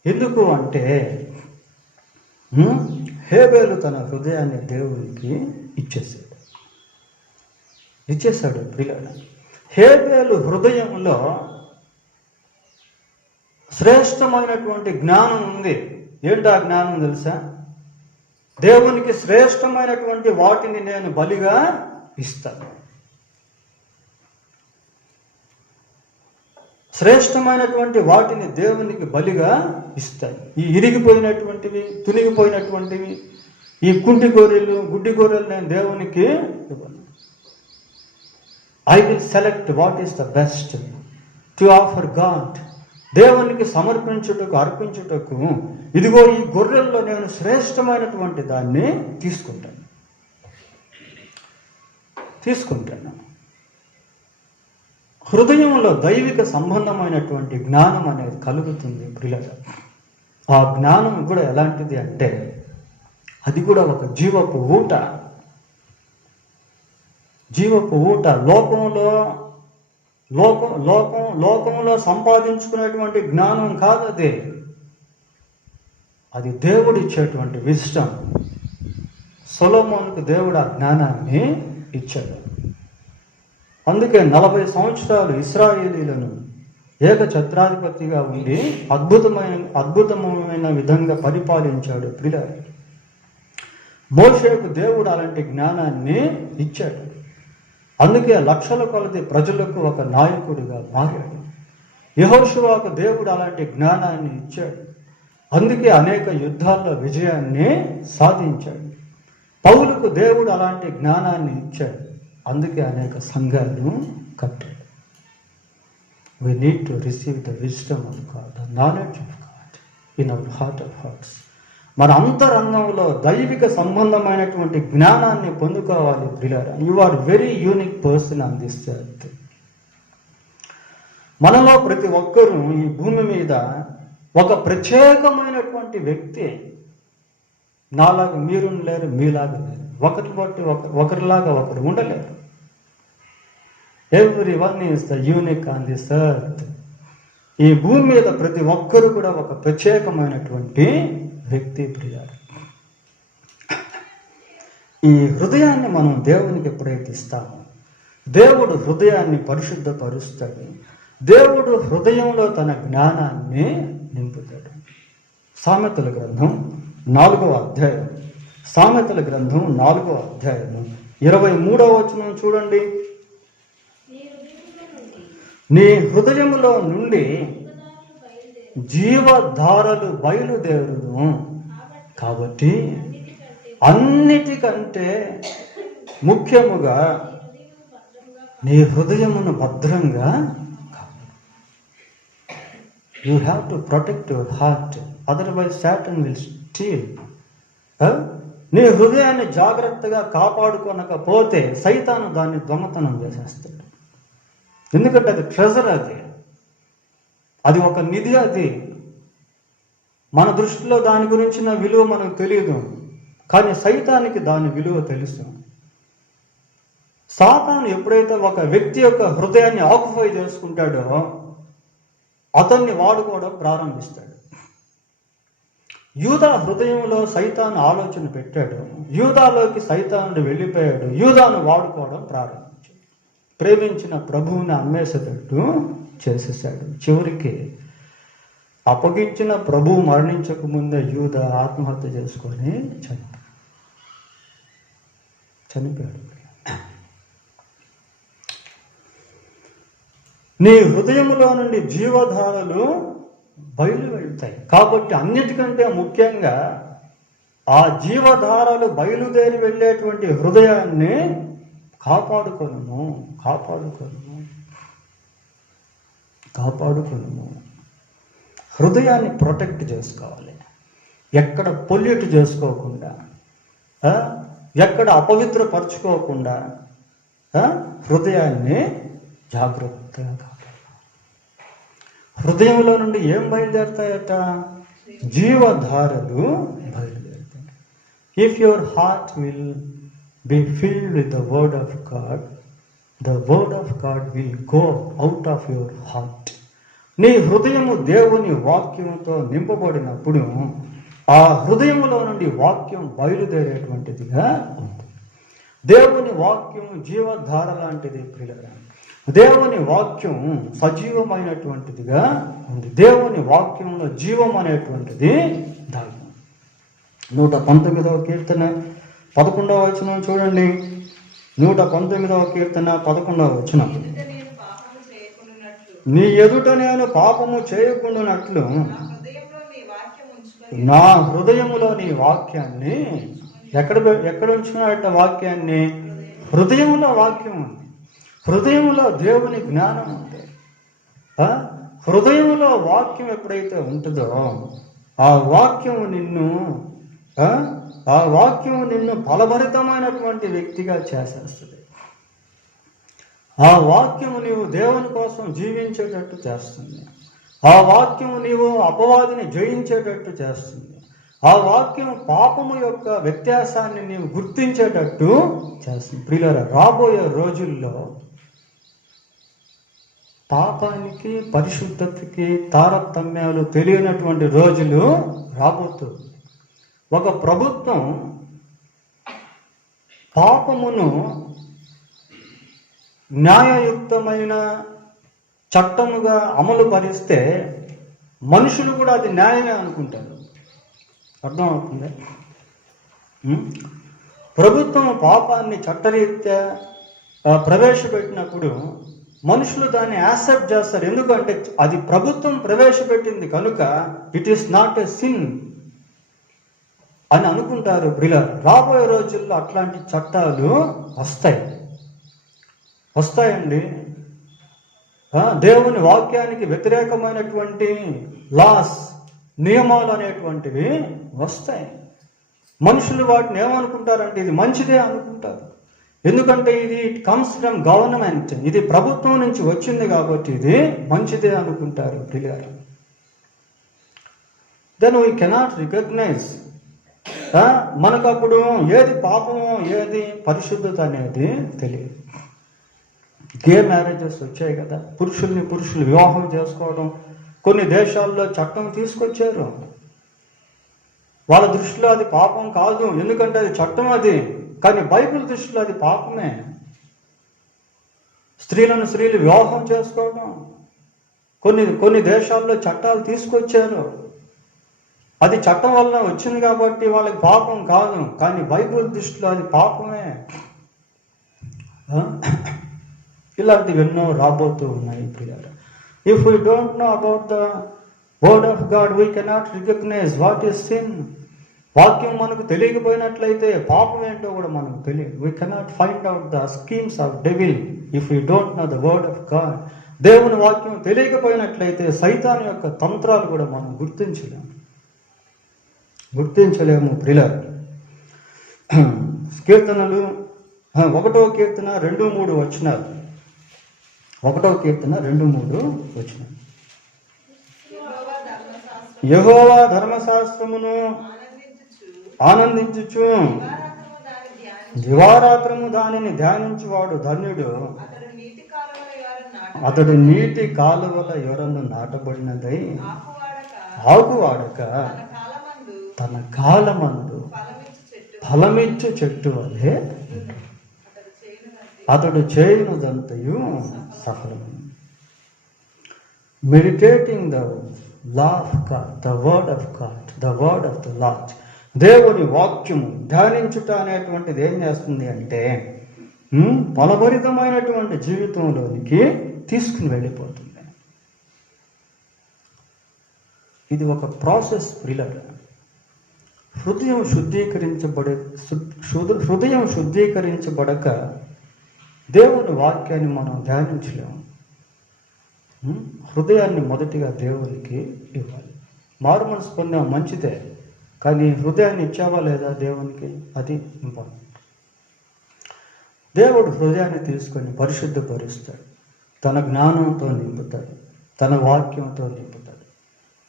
ఎందుకు అంటే హేబేలు తన హృదయాన్ని దేవునికి ఇచ్చేశాడు ప్రియులారా. హేబేలు హృదయంలో శ్రేష్టమైనటువంటి జ్ఞానం ఉంది. ఏంటో ఆ జ్ఞానం తెలుసా? దేవునికి శ్రేష్టమైనటువంటి వాటిని నేను బలిగా ఇస్తాను. శ్రేష్టమైనటువంటి వాటిని దేవునికి బలిగా ఇస్తాను. ఈ ఇరిగిపోయినటువంటివి, తునిగిపోయినటువంటివి, ఈ కుంటి గొర్రెలు, గుడ్డి గొర్రెలు నేను దేవునికి ఇవ్వను. I will select what is the best to offer God. దేవునికి సమర్పించుటకు, అర్పించుటకు ఇదిగో ఈ గొర్రెల్లో నేను శ్రేష్టమైనటువంటి దాన్ని తీసుకుంటాను. హృదయంలో దైవిక సంబంధమైనటువంటి జ్ఞానం అనేది కలుగుతుంది ప్రియులారా. ఆ జ్ఞానం కూడా ఎలాంటిది అంటే అది కూడా ఒక జీవపు ఊట. లోకంలో సంపాదించుకునేటువంటి జ్ఞానం కాదు అది దేవుడు ఇచ్చేటువంటి విజ్డమ్. సొలొమోనుకు దేవుడు ఆ జ్ఞానాన్ని ఇచ్చాడు. అందుకే 40 సంవత్సరాలు ఇశ్రాయేలీలను ఏకఛత్రాధిపతిగా ఉండి అద్భుతమైన విధంగా పరిపాలించాడు ప్రియులారా. మోషేకు దేవుడు అలాంటి జ్ఞానాన్ని ఇచ్చాడు. అందుకే లక్షల కొలది ప్రజలకు ఒక నాయకుడిగా మారాడు. యెహోషువకు దేవుడు అలాంటి జ్ఞానాన్ని ఇచ్చాడు. అందుకే అనేక యుద్ధాల్లో విజయాన్ని సాధించాడు. పౌలుకు దేవుడు అలాంటి జ్ఞానాన్ని ఇచ్చాడు. అందుకే అనేక సంఘాలను కట్టాడు. We need to receive the wisdom of God, the knowledge of God in our heart of hearts. మన అంతరంగంలో దైవిక సంబంధమైనటువంటి జ్ఞానాన్ని పొందుకోవాలి ప్రియులారా. You are very unique person on this earth. మనలో ప్రతి ఒక్కరూ ఈ భూమి మీద ఒక ప్రత్యేకమైనటువంటి వ్యక్తి. నాలాగా మీరు లేరు, మీలాగా లేరు, ఒకరి బట్టి ఒకరిలాగా ఒకరు ఉండలేరు. Every one is the unique on this earth. ఈ భూమి మీద ప్రతి ఒక్కరు కూడా ఒక ప్రత్యేకమైనటువంటి వ్యక్తి ప్రియారు. ఈ హృదయాన్ని మనం దేవునికి ఎప్పుడైతే ఇస్తామో దేవుడు హృదయాన్ని పరిశుద్ధపరుస్తాడు. దేవుడు హృదయంలో తన జ్ఞానాన్ని నింపుతాడు. సామెతల గ్రంథం 4వ అధ్యాయం, సామెతల గ్రంథం 4వ అధ్యాయం 23వ వచనం చూడండి. నీ హృదయములో నుండి జీవధారలు బయలుదేరును. కాబట్టి అన్నిటికంటే ముఖ్యముగా నీ హృదయమును భద్రంగా కాపాడు. You have to protect your heart, otherwise Satan will steel. నీ హృదయాన్ని జాగ్రత్తగా కాపాడుకోనకపోతే సైతాను దాన్ని దొంగతనం చేసేస్తాడు. ఎందుకంటే అది ట్రెజర్, అది ఒక నిధి. అది మన దృష్టిలో దాని గురించిన విలువ మనకు తెలియదు, కానీ సైతానికి దాని విలువ తెలుసు. సాతాను ఎప్పుడైతే ఒక వ్యక్తి యొక్క హృదయాన్ని ఆక్యుపై చేసుకుంటాడో అతన్ని వాడుకోవడం ప్రారంభిస్తాడు. యూదా హృదయంలో సైతాను ఆలోచన పెట్టాడు, యూదాలోకి సైతానుడు వెళ్ళిపోయాడు, యూదాను వాడుకోవడం ప్రారంభించాడు. ప్రేమించిన ప్రభువుని అమ్మేసేటట్టు చేసేసాడు. చివరికి అప్పగించిన ప్రభువు మరణించక ముందే యూదా ఆత్మహత్య చేసుకొని చనిపోయాడు. నీ హృదయంలో నుండి జీవధారలు బయలు వెళ్తాయి. కాబట్టి అన్నిటికంటే ముఖ్యంగా ఆ జీవధారలు బయలుదేరి వెళ్ళేటువంటి హృదయాన్ని కాపాడుకొనుము. హృదయాన్ని ప్రొటెక్ట్ చేసుకోవాలి. ఎక్కడ పొల్యూట్ చేసుకోకుండా, ఎక్కడ అపవిత్రపరచుకోకుండా హృదయాన్ని జాగ్రత్తగా కాపాడాలి. హృదయంలో నుండి ఏం బయలుదేరుతాయట? జీవధారలు బయలుదేరుతాయి. If your heart will be filled with the word of God, the word of God will go out of your heart. నీ హృదయము దేవుని వాక్యముతో నింపబడినప్పుడు ఆ హృదయములో నుండి వాక్యం బయలుదేరేటువంటిదిగా ఉంటుంది. దేవుని వాక్యం జీవధార లాంటిది ప్రియులారా. దేవుని వాక్యం సజీవమైనటువంటిదిగా ఉంది. దేవుని వాక్యంలో జీవం అనేటువంటిది దాగి. 119వ కీర్తన 11వ వచనం చూడండి. 119వ కీర్తన 11వ వచనం. నీ ఎదుట నేను పాపము చేయకుండానట్లు నా హృదయములో నీ వాక్యాన్ని ఎక్కడ ఉంచుకున్నట్ట? వాక్యాన్ని హృదయంలో వాక్యం ఉంది. హృదయంలో దేవుని జ్ఞానం ఉంది. హృదయంలో వాక్యం ఎప్పుడైతే ఉంటుందో ఆ వాక్యం నిన్ను ఫలభరితమైనటువంటి వ్యక్తిగా చేసేస్తుంది. ఆ వాక్యము నీవు దేవుని కోసం జీవించేటట్టు చేస్తుంది. ఆ వాక్యము నీవు అపవాదిని జయించేటట్టు చేస్తుంది. ఆ వాక్యం పాపము యొక్క వ్యత్యాసాన్ని నీవు గుర్తించేటట్టు చేస్తుంది. ప్రియులారా, రాబోయే రోజుల్లో పాపానికి పరిశుద్ధతకి తారతమ్యాలు తెలియనటువంటి రోజులు రాబోతుంది. ఒక ప్రభుత్వం పాపమును న్యాయయుక్తమైన చట్టముగా అమలు పరిస్తే మనుషులు కూడా అది న్యాయమే అనుకుంటారు. అర్థమవుతుంది? ప్రభుత్వం పాపాన్ని చట్టరీత్యా ప్రవేశపెట్టినప్పుడు మనుషులు దాన్ని యాక్సెప్ట్ చేస్తారు. ఎందుకంటే అది ప్రభుత్వం ప్రవేశపెట్టింది కనుక it is not a sin అని అనుకుంటారు. రాబోయే రోజుల్లో అట్లాంటి చట్టాలు వస్తాయండి. దేవుని వాక్యానికి వ్యతిరేకమైనటువంటి లాస్, నియమాలు అనేటువంటివి వస్తాయి. మనుషులు వాటిని ఏమనుకుంటారంటే ఇది మంచిదే అనుకుంటారు. ఎందుకంటే ఇట్ కమ్స్ ఫ్రమ్ గవర్నమెంట్, ఇది ప్రభుత్వం నుంచి వచ్చింది కాబట్టి ఇది మంచిదే అనుకుంటారు. దెన్ వీ కెనాట్ రికగ్నైజ్, మనకప్పుడు ఏది పాపమో ఏది పరిశుద్ధత అనేది తెలియదు. గే మ్యారేజెస్ వచ్చాయి కదా, పురుషులు వివాహం చేసుకోవడం. కొన్ని దేశాల్లో చట్టం తీసుకొచ్చారు. వాళ్ళ దృష్టిలో అది పాపం కాదు, ఎందుకంటే అది చట్టం అది. కానీ బైబిల్ దృష్టిలో అది పాపమే. స్త్రీలు వివాహం చేసుకోవడం కొన్ని దేశాల్లో చట్టాలు తీసుకొచ్చారు. అది చట్టం వల్ల వచ్చింది కాబట్టి వాళ్ళకి పాపం కాదు, కానీ బైబిల్ దృష్టిలో అది పాపమే. ఇలాంటివి ఎన్నో రాబోతూ ఉన్నాయి ప్రియులారా. If we don't know about the word of God, we cannot recognise what is sin. వాక్యం మనకు తెలియకపోయినట్లయితే పాపం ఏంటో కూడా మనకు తెలియదు. We cannot find out the schemes of devil if you don't know the word of God. దేవుని వాక్యం తెలియకపోయినట్లయితే సైతాన్ యొక్క తంత్రాలు కూడా మనం గుర్తించలేము ప్రియులారా. కీర్తనలు 1వ కీర్తన 2-3 వచనాలు. 1వ కీర్తన 2-3 వచనాలు. యెహోవా ధర్మశాస్త్రమును ఆనందించుచు దివారాత్రము దానిని ధ్యానించువాడు ధన్యుడు. అతడు నీటి కాలువల యొరను నాటబడినదై ఆకు వాడక తన కాలమందు ఫలమిచ్చు చెట్టు వలె అతడు చేయునదంతయు సఫలము. Meditating the law of God, the word of God, the word of the Lord. దేవుని వాక్యము ధ్యానించుట అనేటువంటిది ఏం చేస్తుంది అంటే ఫలభరితమైనటువంటి జీవితంలోనికి తీసుకుని వెళ్ళిపోతుంది. ఇది ఒక ప్రాసెస్ ప్రియులారా. హృదయం శుద్ధీకరించబడక దేవుని వాక్యాన్ని మనం ధ్యానించలేము. హృదయాన్ని మొదటిగా దేవునికి ఇవ్వాలి. మారు మనసు పొందాం మంచిదే, కానీ హృదయాన్ని ఇచ్చావా లేదా దేవునికి, అది ఇంపార్టెంట్. దేవుడు హృదయాన్ని తీసుకొని పరిశుద్ధపరుస్తాడు, తన జ్ఞానంతో నింపుతాడు, తన వాక్యంతో నింపుతాడు.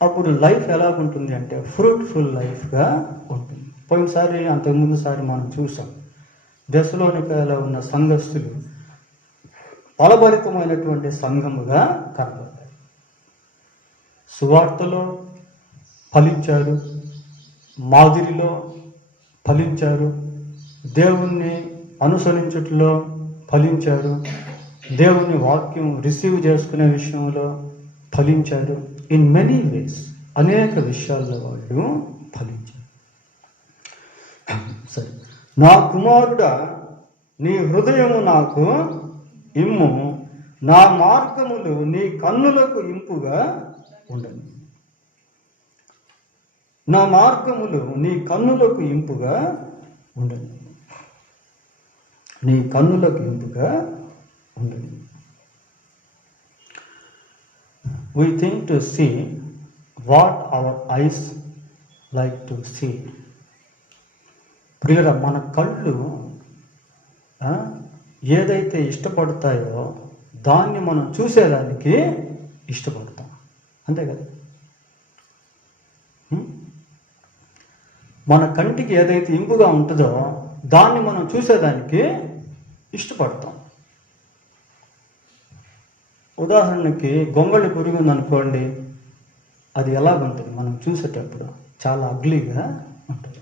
అప్పుడు లైఫ్ ఎలా ఉంటుంది అంటే ఫ్రూట్ఫుల్ లైఫ్గా ఉంటుంది. పోయినసారి అంతకుముందుసారి మనం చూసాం, దశలోనికలో ఉన్న సంఘస్థులు ఫలభరితమైనటువంటి సంఘముగా కనబడ్డారు. సువార్తలో ఫలించారు, మాదిరిలో ఫలించారు, దేవుణ్ణి అనుసరించుటలో ఫలించారు, దేవుని వాక్యం రిసీవ్ చేసుకునే విషయంలో ఫలించారు. ఇన్ మెనీ వేస్, అనేక విషయాల్లో వాళ్ళు ఫలించారు. సరే, నా కుమారుడా నీ హృదయము నాకు ఇమ్ము, నా మార్గములు నీ కన్నులకు ఇంపుగా ఉండను. నా మార్గములు నీ కన్నులకు ఇంపుగా ఉండను, నీ కన్నులకు ఇంపుగా ఉండను. We think to see what our eyes like to see. ప్రియుల, మన కళ్ళు ఏదైతే ఇష్టపడతాయో దాన్ని మనం చూసేదానికి ఇష్టపడతాం, అంతే కదా. మన కంటికి ఏదైతే ఇంపుగా ఉంటుందో దాన్ని మనం చూసేదానికి ఇష్టపడతాం. ఉదాహరణకి గొంగళి పురుగు ఉందనుకోండి, అది ఎలాగుంటుంది మనం చూసేటప్పుడు, చాలా అగ్లీగా ఉంటుంది.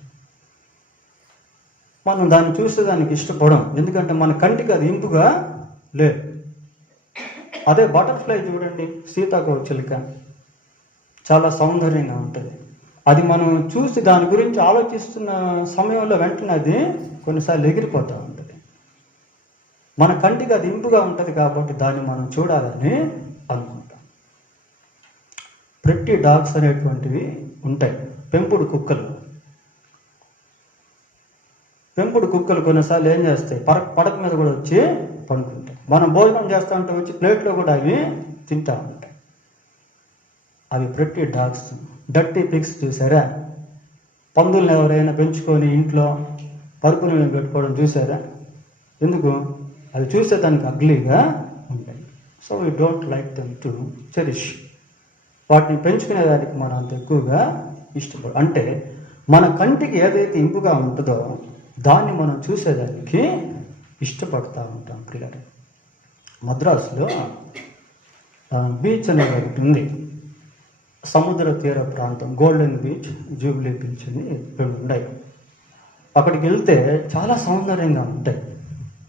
మనం దాన్ని చూసేదానికి ఇష్టపడం, ఎందుకంటే మన కంటికి అది ఇంపుగా లేదు. అదే బటర్ఫ్లై చూడండి, సీతాకోకచిలుక చాలా సౌందర్యంగా ఉంటుంది. అది మనం చూసి దాని గురించి ఆలోచిస్తున్న సమయంలో వెంటనే అది కొన్నిసార్లు ఎగిరిపోతూ ఉంటుంది. మన కంటికి అది ఇంపుగా ఉంటుంది కాబట్టి దాన్ని మనం చూడాలని అనుకుంటాం. ప్రెట్టి డాగ్స్ అనేటువంటివి ఉంటాయి, పెంపుడు కుక్కలు. పెంపుడు కుక్కలు కొన్నిసార్లు ఏం చేస్తాయి, పడక మీద కూడా వచ్చి పడుకుంటాయి. మనం భోజనం చేస్తూ ఉంటే వచ్చి ప్లేట్లో కూడా అవి తింటూ ఉంటాయి. అవి ప్రెట్టి డాగ్స్. డర్టీ పిగ్స్ చూసారా? పందుల్ని ఎవరైనా పెంచుకొని ఇంట్లో పరుపుని మీద పెట్టుకోవడం చూసారా? ఎందుకు? అది చూసే దానికి అగ్లీగా ఉంటాయి. So we don't like them to cherish. వాటిని పెంచుకునేదానికి మనం అంత ఎక్కువగా అంటే మన కంటికి ఏదైతే ఇంపుగా ఉంటుందో దాన్ని మనం చూసేదానికి ఇష్టపడుతూ ఉంటాం పిల్లలు. మద్రాసులో బీచ్ అనేది ఒకటి ఉంది, సముద్ర తీర ప్రాంతం. గోల్డెన్ బీచ్, జూబ్లీ బీచ్ అని రెండు ఉన్నాయి. అక్కడికి వెళ్తే చాలా సౌందర్యంగా ఉంటాయి.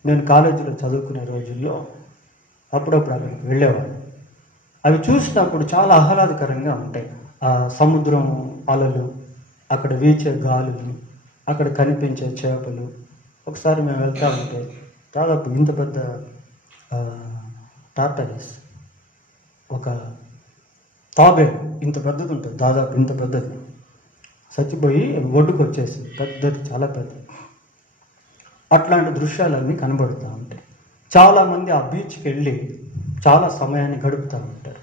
నేను కాలేజీలో చదువుకునే రోజుల్లో అప్పుడప్పుడు అక్కడికి వెళ్ళేవాడు. అవి చూసినప్పుడు చాలా ఆహ్లాదకరంగా ఉంటాయి. ఆ సముద్రం అలలు, అక్కడ వీచే గాలులు, అక్కడ కనిపించే చేపలు. ఒకసారి మేము వెళ్తా ఉంటే దాదాపు ఇంత పెద్ద టార్టాయిస్, ఒక తాబేలు ఇంత పెద్దది ఉంటుంది, దాదాపు ఇంత పెద్దది, చచ్చిపోయి ఒడ్డుకు వచ్చేసి పెద్దది, చాలా పెద్దది. అట్లాంటి దృశ్యాలన్నీ కనబడుతూ ఉంటాయి. చాలామంది ఆ బీచ్కి వెళ్ళి చాలా సమయాన్ని గడుపుతూ ఉంటారు.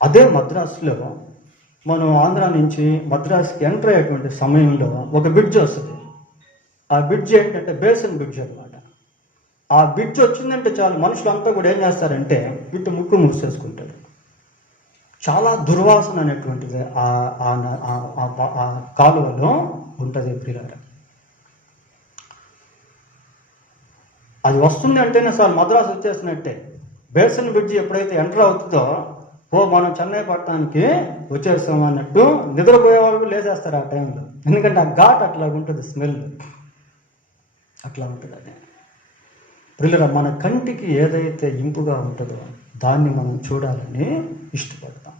అదే మద్రాసులో మనం ఆంధ్ర నుంచి మద్రాసుకి ఎంటర్ అయ్యేటువంటి సమయంలో ఒక బ్రిడ్జ్ వస్తుంది. ఆ బ్రిడ్జ్ ఏంటంటే బేసిన్ బ్రిడ్జ్ అనమాట. ఆ బ్రిడ్జ్ వచ్చిందంటే చాలు మనుషులంతా కూడా ఏం చేస్తారంటే ఇటు ముక్కు మూసేసుకుంటారు. చాలా దుర్వాసన అనేటువంటిది ఆ కాలువలో ఉంటుంది. పిల్లలు అది వస్తుంది అంటేనే సార్ మద్రాసు వచ్చేసినట్టే. బేసిన్ బ్రిడ్జి ఎప్పుడైతే ఎంటర్ అవుతుందో మనం చెన్నై పట్టణానికి వచ్చేస్తాం అన్నట్టు నిద్రపోయే వాళ్ళు లేచేస్తారు ఆ టైంలో. ఎందుకంటే ఆ ఘాట్ అట్లా ఉంటుంది, స్మెల్ అట్లా ఉంటుంది. అది పిల్లల మన కంటికి ఏదైతే ఇంపుగా ఉంటుందో దాన్ని మనం చూడాలని ఇష్టపడతాం.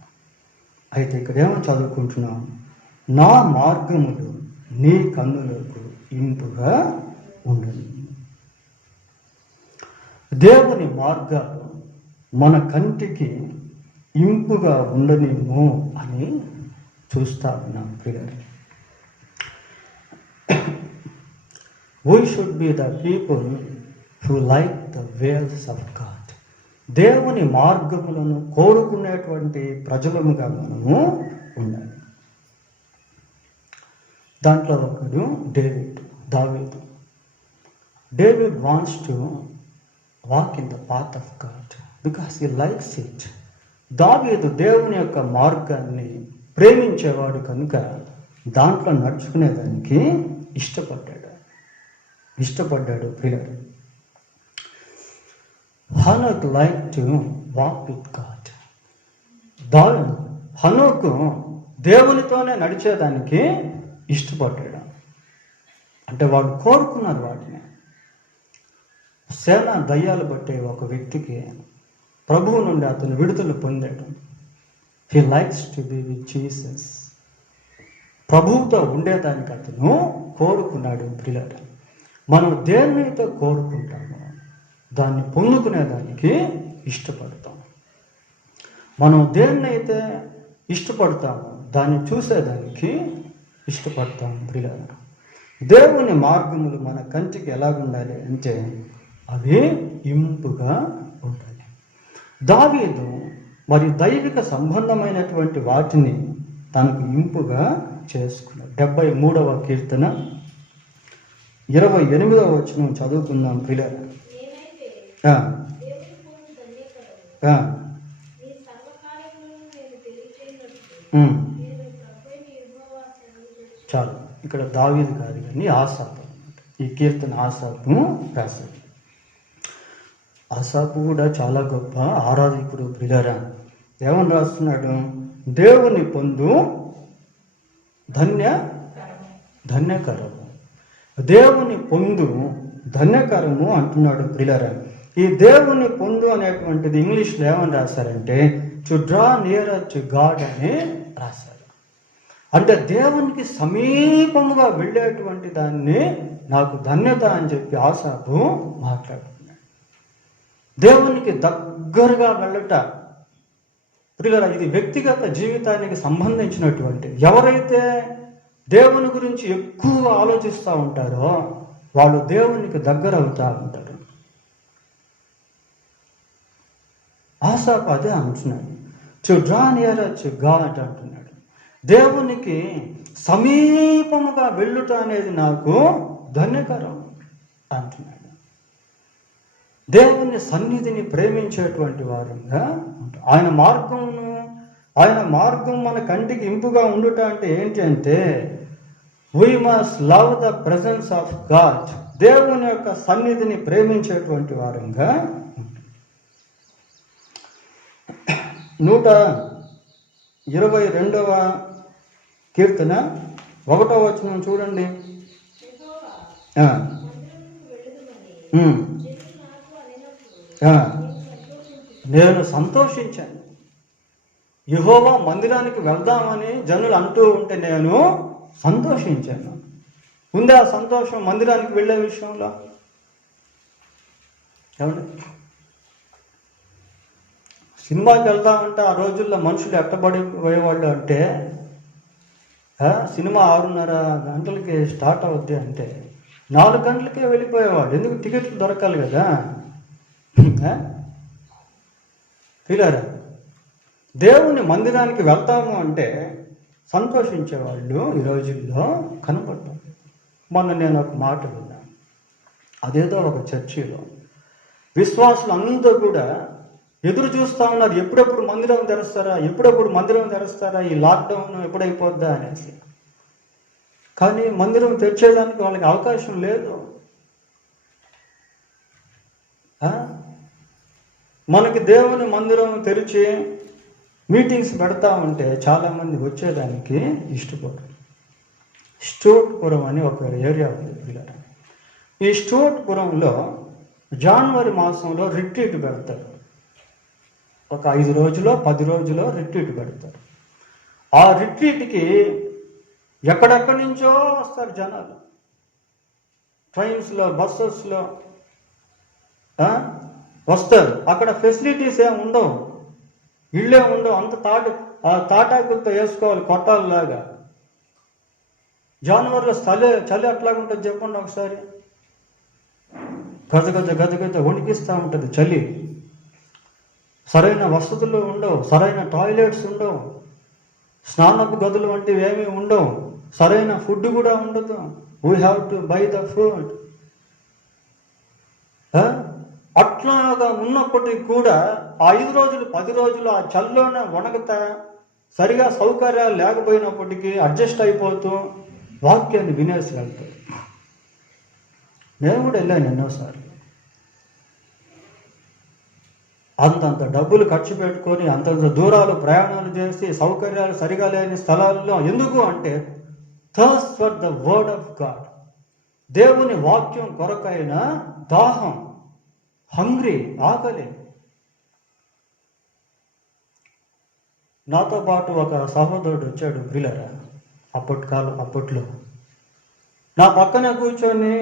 అయితే ఇక్కడ ఏమో చదువుకుంటున్నాం, నా మార్గములు నీ కన్నులకు ఇంపుగా ఉండని. దేవుని మార్గాలు మన కంటికి ఇంపుగా ఉండనేమో అని చూస్తా ఉన్నాం పిల్లలు. We should be the people who like the ways of God. దేవుని మార్గములను కోరుకునేటువంటి ప్రజలముగా మనము ఉండాలి. దాంట్లో ఒకడు దావీదు. David wants to walk in the path of God because he likes it. దావీదు దేవుని యొక్క మార్గాన్ని ప్రేమించేవాడు కనుక దాంట్లో నడుచుకునేదానికి ఇష్టపడ్డాడు పిల్లలు. Enoch like to walk with God. హనోకు దేవునితోనే నడిచేదానికి ఇష్టపడ్డాడు. అంటే వాడు కోరుకున్నారు వాటిని. సేన దయ్యాలు బట్టే ఒక వ్యక్తికి ప్రభువు నుండి అతను విడుదల పొందాడు. He likes to be with Jesus. ప్రభువుతో ఉండేదానికి అతను కోరుకున్నాడు. పిల్లలు మనం దేన్నైతే కోరుకుంటామో దాన్ని పొందుకునేదానికి ఇష్టపడతాం. మనం దేన్నైతే ఇష్టపడతామో దాన్ని చూసేదానికి ఇష్టపడతాం. పిల్లలు దేవుని మార్గములు మన కంటికి ఎలాగుండాలి అంటే అవి ఇంపుగా ఉండాలి. దావీదు మరి దైవిక సంబంధమైనటువంటి వాటిని తనకు ఇంపుగా చేసుకున్నాడు. 73వ కీర్తన 28వ వచనం చదువుకుందాం పిల్లలు. చాలు, ఇక్కడ దావీదు కాదు కానీ ఆసాపు. ఈ కీర్తన ఆసాపు రాశాడు. ఆసాపు కూడా చాలా గొప్ప ఆరాధికుడు. పిల్లరా ఏమని రాస్తున్నాడు? దేవుని పొందు ధన్యకరము. దేవుని పొందు ధన్యకరము అంటున్నాడు. పిల్లరా ఈ దేవుని పొందు అనేటువంటిది ఇంగ్లీష్లో ఏమని రాశారంటే to draw nearer to God అని రాశారు. అంటే దేవునికి సమీపముగా వెళ్ళేటువంటి దాన్ని నాకు ధన్యత అని చెప్పి ఆసాపు మాట్లాడుతున్నాడు. దేవునికి దగ్గరగా వెళ్ళట ప్రియులారా, ఇది వ్యక్తిగత జీవితానికి సంబంధించినటువంటి. ఎవరైతే దేవుని గురించి ఎక్కువ ఆలోచిస్తూ ఉంటారో వాళ్ళు దేవునికి దగ్గర అవుతూ ఉంటారు. ఆసాపు అదే అంటున్నాడు, to draw near to God అంటున్నాడు. దేవునికి సమీపముగా వెళ్ళుట అనేది నాకు ధన్యకరం అంటున్నాడు. దేవుని సన్నిధిని ప్రేమించేటువంటి వారంగా ఉంటాం. ఆయన మార్గం మన కంటికి ఇంపుగా ఉండుట అంటే ఏంటి అంటే we must love the presence of God. దేవుని యొక్క సన్నిధిని ప్రేమించేటువంటి వారంగా ఉంటాం. 122వ కీర్తన 1వ వచనం చూడండి. నేను సంతోషించాను. యెహోవా మందిరానికి వెళ్దామని జనులు అంటూ ఉంటే నేను సంతోషించాను. ఉందే ఆ సంతోషం మందిరానికి వెళ్ళే విషయంలో? ఏమండి, సినిమాకి వెళ్దామంటే ఆ రోజుల్లో మనుషులు ఎట్టబడి పోయేవాళ్ళు అంటే సినిమా 6:30 గంటలకి స్టార్ట్ అవుద్ది అంటే 4 గంటలకే వెళ్ళిపోయేవాడు. ఎందుకు? టికెట్లు దొరకాలి కదా. పిల్లరా, దేవుని మందిరానికి వెళ్తాము అంటే సంతోషించేవాళ్ళు ఈ రోజుల్లో కనపడ్డారు. మొన్న నేను ఒక మాట విన్నాను. అదేదో ఒక చర్చిలో విశ్వాసులు అందరూ కూడా ఎదురు చూస్తూ ఉన్నారు, ఎప్పుడెప్పుడు మందిరం తెరుస్తారా, ఈ లాక్డౌన్ ఎప్పుడైపోద్దా అనేసి. కానీ మందిరం తెరిచేదానికి వాళ్ళకి అవకాశం లేదు. మనకి దేవుని మందిరం తెరిచి మీటింగ్స్ పెడతా ఉంటే చాలామంది వచ్చేదానికి ఇష్టపడరు. స్టూర్ట్పురం అని ఒక ఏరియా ఉంది పిల్లలు. ఈ స్టూర్ట్పురంలో జనవరి మాసంలో రిట్రీట్ పెడతారు. ఒక 5 రోజులో 10 రోజులో రిట్రీట్ పెడతారు. ఆ రిట్రీట్కి ఎక్కడెక్కడి నుంచో వస్తారు జనాలు. ట్రైన్స్లో, బస్సెస్లో వస్తారు. అక్కడ ఫెసిలిటీస్ ఏమి ఉండవు, ఇళ్ళే ఉండవు. అంత తాటాకులతో వేసుకోవాలి కొట్టాలలాగా. జనవరిలో చలి ఎట్లాగుంటుంది చెప్పండి ఒకసారి. గజ వణికిస్తూ ఉంటుంది చలి. సరైన వసతులు ఉండవు, సరైన టాయిలెట్స్ ఉండవు, స్నానపు గదులు వంటివి ఏమీ ఉండవు, సరైన ఫుడ్ కూడా ఉండదు. We have to buy the food. అట్లాగా ఉన్నప్పటికీ కూడా 5 రోజులు 10 రోజులు ఆ చల్లోనే వణకుతా, సరిగా సౌకర్యాలు లేకపోయినప్పటికీ అడ్జస్ట్ అయిపోతూ వాక్యాన్ని వినేసి వెళ్తారు. నేను కూడా వెళ్ళాను ఎన్నోసార్లు. అంతంత డబ్బులు ఖర్చు పెట్టుకొని అంతంత దూరాలు ప్రయాణాలు చేసి సౌకర్యాలు సరిగా లేని స్థలాల్లో. ఎందుకు అంటే thirst for the word of God. దేవుని వాక్యం కొరకైన దాహం, హంగ్రీ, ఆకలి. నాతో పాటు ఒక సహోదరుడు వచ్చాడు ప్రియులారా. అప్పట్లో నా పక్కనే కూర్చొని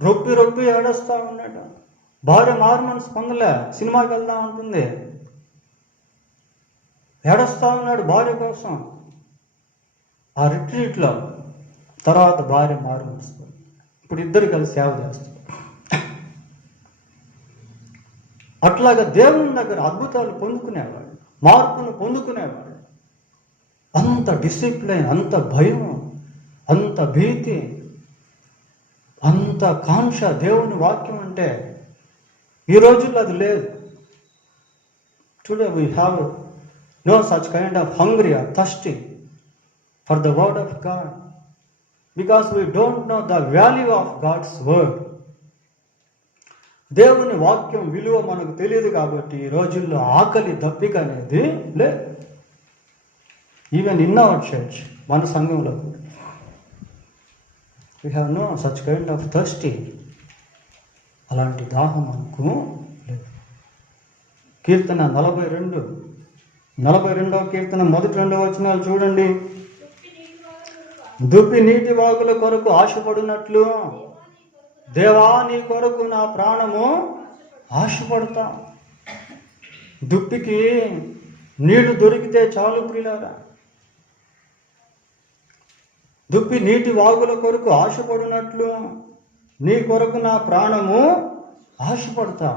రొప్పి ఏడుస్తా ఉన్నాడు. భార్య మారు మనసు పొందలే, సినిమాకి వెళ్దాం అంటుంది, ఏడుస్తా ఉన్నాడు భార్య కోసం. ఆ రిట్రీట్లో తర్వాత భార్య మారు మనసు, ఇప్పుడు ఇద్దరు కలిసి సేవ చేస్తారు. అట్లాగా దేవుని దగ్గర అద్భుతాలు పొందుకునేవాడు, మార్పును పొందుకునేవాడు. అంత డిసిప్లైన్, అంత భయం, అంత భీతి, అంత కాంక్ష దేవుని వాక్యం అంటే. ఈ రోజుల్లో అది లేదు. Today we have no such kind of hungry or thirsty for the word of God, because we don't know the value of God's word. దేవుని వాక్యం విలువ మనకు తెలియదు కాబట్టి ఈ రోజుల్లో ఆకలి దప్పిక అనేది లేదు. ఈవెన్ ఇన్ అవర్ చర్చ్, మన సంఘంలో కూడా we have no such kind of thirsty. అలాంటి దాహం మనకు లేదు. కీర్తన 42 42వ కీర్తన 1-2 వచనాలు చూడండి. దుప్పి నీటి వాగుల కొరకు ఆశపడినట్లు దేవా నీ కొరకు నా ప్రాణము ఆశపడతా. దుప్పికి నీళ్లు దొరికితే చాలు ప్రియులారా. దుప్పి నీటి వాగుల కొరకు ఆశపడినట్లు నీ కొరకు నా ప్రాణము ఆశపడతా.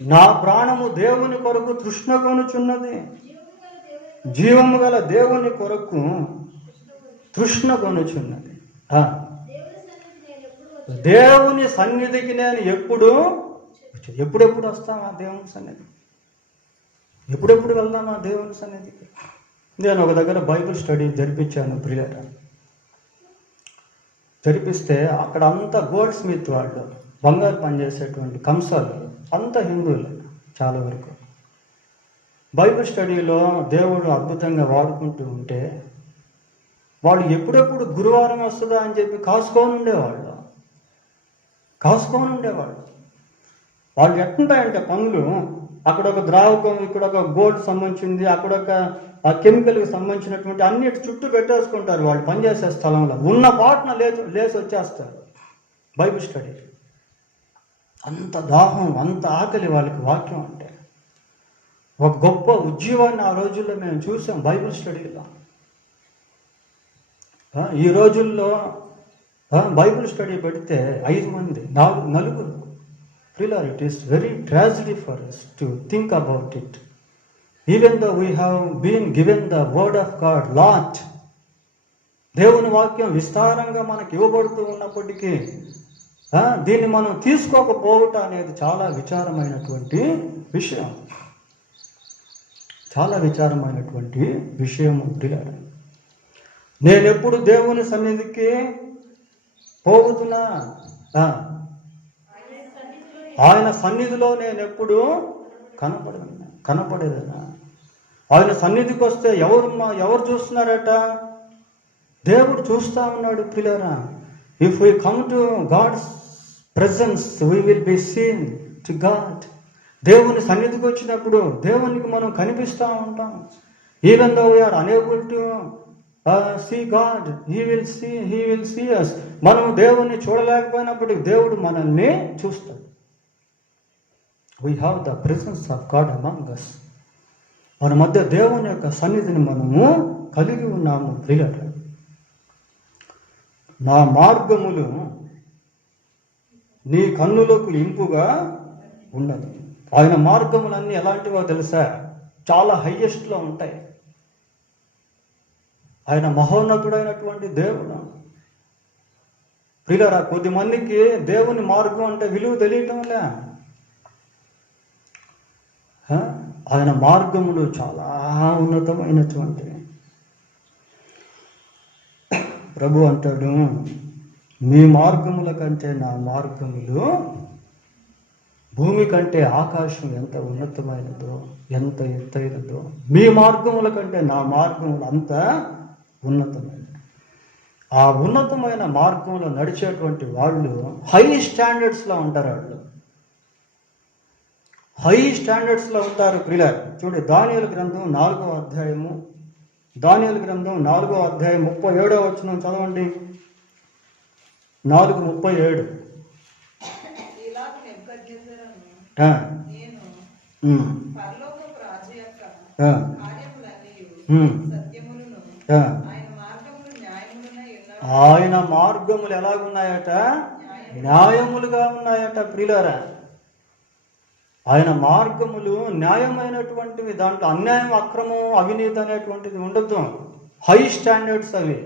నా ప్రాణము దేవుని కొరకు తృష్ణ కొనుచున్నది. జీవము గల దేవుని కొరకు తృష్ణ కొనుచున్నది. దేవుని సన్నిధికి నేను ఎప్పుడెప్పుడు వస్తామా దేవుని సన్నిధి? ఎప్పుడెప్పుడు వెళ్దామా దేవుని సన్నిధికి? నేను ఒక దగ్గర బైబిల్ స్టడీ జరిపించాను ప్రియులారా. జరిపిస్తే అక్కడ అంతా గోల్డ్ స్మిత్ వాళ్ళు, బంగారు పనిచేసేటువంటి కంసాలు, అంత హిందువులు చాలా వరకు. బైబిల్ స్టడీలో దేవుడు అద్భుతంగా వాడుకుంటూ ఉంటే వాళ్ళు ఎప్పుడెప్పుడు గురువారం వస్తుందా అని చెప్పి కాసుకొని ఉండేవాళ్ళు. వాళ్ళు ఎట్లుంటాయంటే పనులు, అక్కడ ఒక ద్రావకం, ఇక్కడ ఒక గోల్డ్ సంబంధించింది, అక్కడ ఒక ఆ కెమికల్కి సంబంధించినటువంటి అన్నిటి చుట్టూ పెట్టేసుకుంటారు. వాళ్ళు పనిచేసే స్థలంలో ఉన్న పాటన లేచి వచ్చేస్తారు. బైబిల్ స్టడీ అంత దాహం, అంత ఆకలి వాళ్ళకి వాక్యం అంటే. ఒక గొప్ప ఉద్యమాన్ని ఆ రోజుల్లో మేము చూసాం బైబిల్ స్టడీలో. ఈ రోజుల్లో బైబిల్ స్టడీ పెడితే 5 మంది, 4 ప్రియులారా. It is very tragedy for us to think about it. Even though we have been given the word of God lot, దేవుని వాక్యం విస్తారంగా మనకి ఇవ్వబడుతూ ఉన్నప్పటికీ దీన్ని మనం తీసుకోకపోవటం అనేది చాలా విచారమైనటువంటి విషయం. ప్రియులారా. నేను ఎప్పుడు దేవుని సన్నిధికి పోగుతున్నా, ఆయన సన్నిధిలో నేను ఎప్పుడు కనపడేదనా? ఆయన సన్నిధికి వస్తే ఎవరు చూస్తున్నారట? దేవుడు చూస్తూ ఉన్నాడు ప్రియులారా. If we come to God's presence we will be seen to God. దేవుని సన్నిధికి వచ్చినప్పుడు దేవునికి మనం కనిపిస్తూ ఉంటాం. Even though we are unable to see God, he will see us. మనం దేవుణ్ణి చూడలేకపోయినప్పటికీ దేవుడు మనల్ని చూస్తాడు. We have the presence of God among us. మన మధ్య దేవుని యొక్క సన్నిధిని మనము కలిగి ఉన్నాము ప్రియులారా. నా మార్గములు నీ కన్నులకు ఇంపుగా ఉండదు. ఆయన మార్గములన్నీ ఎలాంటివో తెలుసా? చాలా హైయెస్ట్లో ఉంటాయి. ఆయన మహోన్నతుడైనటువంటి దేవుడు ప్రియులారా. కొద్దిమందికి దేవుని మార్గం అంటే విలువ తెలియటంలే. ఆయన మార్గములు చాలా ఉన్నతమైనటువంటివి. ప్రభు అంటాడు, మీ మార్గముల కంటే నా మార్గములు భూమి కంటే ఆకాశం ఎంత ఉన్నతమైనదో, ఎంత ఎత్తైనదో, మీ మార్గముల కంటే నా మార్గములు అంత ఉన్నతమైనది. ఆ ఉన్నతమైన మార్గంలో నడిచేటువంటి వాళ్ళు హై స్టాండర్డ్స్లో ఉంటారు. వాళ్ళు హై స్టాండర్డ్స్లో ఉంటారు ప్రియులారా. చూడండి, దానియేలు గ్రంథం 4వ అధ్యాయము, 37వ వచనం చదవండి. 4:37. ఆయన మార్గములు ఎలాగున్నాయట? న్యాయములుగా ఉన్నాయట ప్రియులారా. ఆయన మార్గములు న్యాయమైనటువంటివి. దాంట్లో అన్యాయం, అక్రమం, అవినీతి అనేటువంటిది ఉండదు. హై స్టాండర్డ్స్ అవి.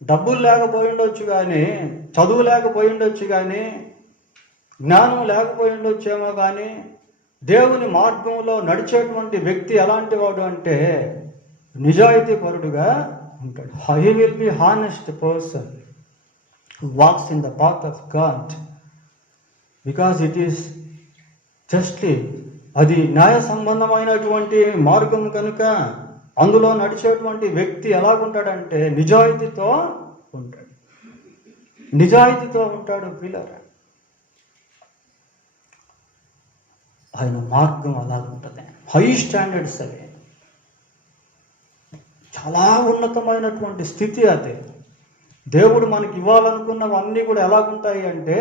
డబ్బులు లేకపోయి ఉండొచ్చు కానీ, చదువు లేకపోయి ఉండొచ్చు కానీ, జ్ఞానం లేకపోయి ఉండొచ్చేమో కానీ, దేవుని మార్గంలో నడిచేటువంటి వ్యక్తి ఎలాంటి వాడు అంటే నిజాయితీపరుడుగా ఉంటాడు. He will be honest person who walks in the path of God, because it is justly, అది న్యాయ సంబంధమైనటువంటి మార్గం కనుక అందులో నడిచేటువంటి వ్యక్తి ఎలాగుంటాడంటే నిజాయితీతో ఉంటాడు ప్రియులారా. ఆయన మార్గం అలాగుంటుంది. హై స్టాండర్డ్స్ అవి, చాలా ఉన్నతమైనటువంటి స్థితి అది. దేవుడు మనకి ఇవ్వాలనుకున్నవన్నీ కూడా ఎలాగుంటాయి అంటే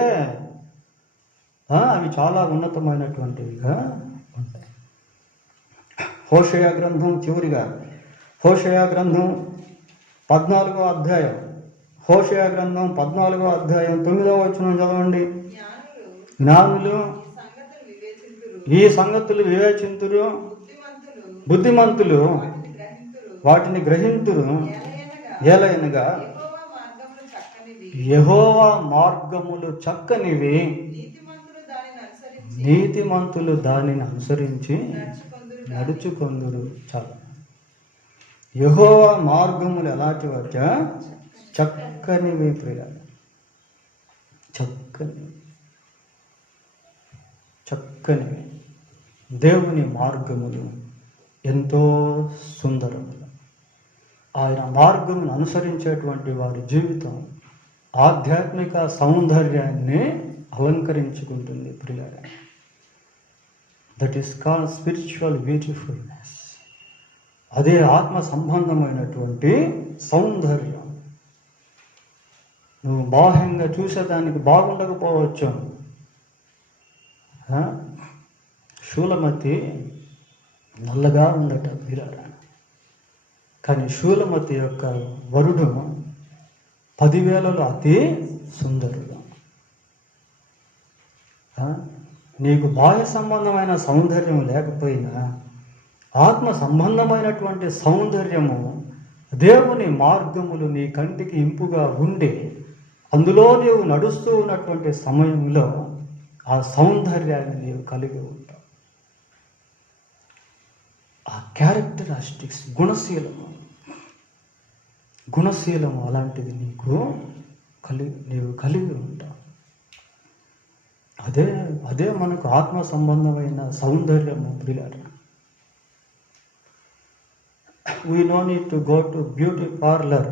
అవి చాలా ఉన్నతమైనటువంటివిగా ఉంటాయి. హోషేయ గ్రంథం చివరిగా, హోషేయ గ్రంథం 14వ అధ్యాయం, హోషేయ గ్రంథం 14వ అధ్యాయం 9వ వచనం చదవండి. జ్ఞానులు ఈ సంగతులు వివేచింతురు, బుద్ధిమంతులు వాటిని గ్రహింతురు. ఏలయనగా యెహోవా మార్గములు చక్కనివి, నీతిమంతులు దానిని అనుసరించి నడుచుకొందురు. చాలా యెహోవా మార్గములు ఎలాంటి వచ్చా? చక్కనివి ప్రియాలు, చక్కనివి. దేవుని మార్గములు ఎంతో సుందరములు. ఆయన మార్గమును అనుసరించేటువంటి వారి జీవితం ఆధ్యాత్మిక సౌందర్యాన్ని అలంకరించుకుంటుంది ప్రియారా. That is called spiritual beautifulness. అదే ఆత్మ సంబంధమైనటువంటి సౌందర్యం. నువ్వు బాహ్యంగా చూసేదానికి బాగుండకపోవచ్చు. శూలమతి నల్లగా ఉండట ప్రియారా, కానీ శూలమతి యొక్క వరుడు 10,000లో అతి సుందరుడు. నీకు బాహ్య సంబంధమైన సౌందర్యం లేకపోయినా ఆత్మ సంబంధమైనటువంటి సౌందర్యము, దేవుని మార్గములు నీ కంటికి ఇంపుగా ఉండి అందులో నీవు నడుస్తూ ఉన్నటువంటి సమయంలో ఆ సౌందర్యాన్ని నీవు కలిగి ఉంటావు. ఆ క్యారెక్టరిస్టిక్స్, గుణశీలము అలాంటిది నీవు కలిగి ఉంటావు. అదే మనకు ఆత్మ సంబంధమైన సౌందర్యము ప్రియులారా. We no need to go to beauty parlor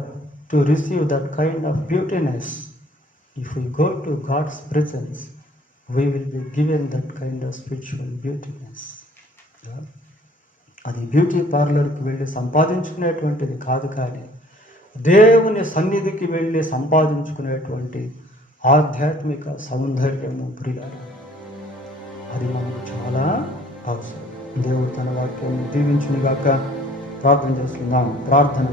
to receive that kind of beautiness. If we go to God's presence, we will be given that kind of spiritual beautiness. అది బ్యూటీ పార్లర్కి వెళ్ళి సంపాదించుకునేటువంటిది కాదు, కానీ దేవుని సన్నిధికి వెళ్ళి సంపాదించుకునేటువంటి ఆధ్యాత్మిక సౌందర్యము ప్రియులారా, అది మనకు చాలా అవసరం. దేవుడు తన వాక్యాన్ని దీవించునుగాక. ప్రార్థన చేస్తున్నాం. ప్రార్థన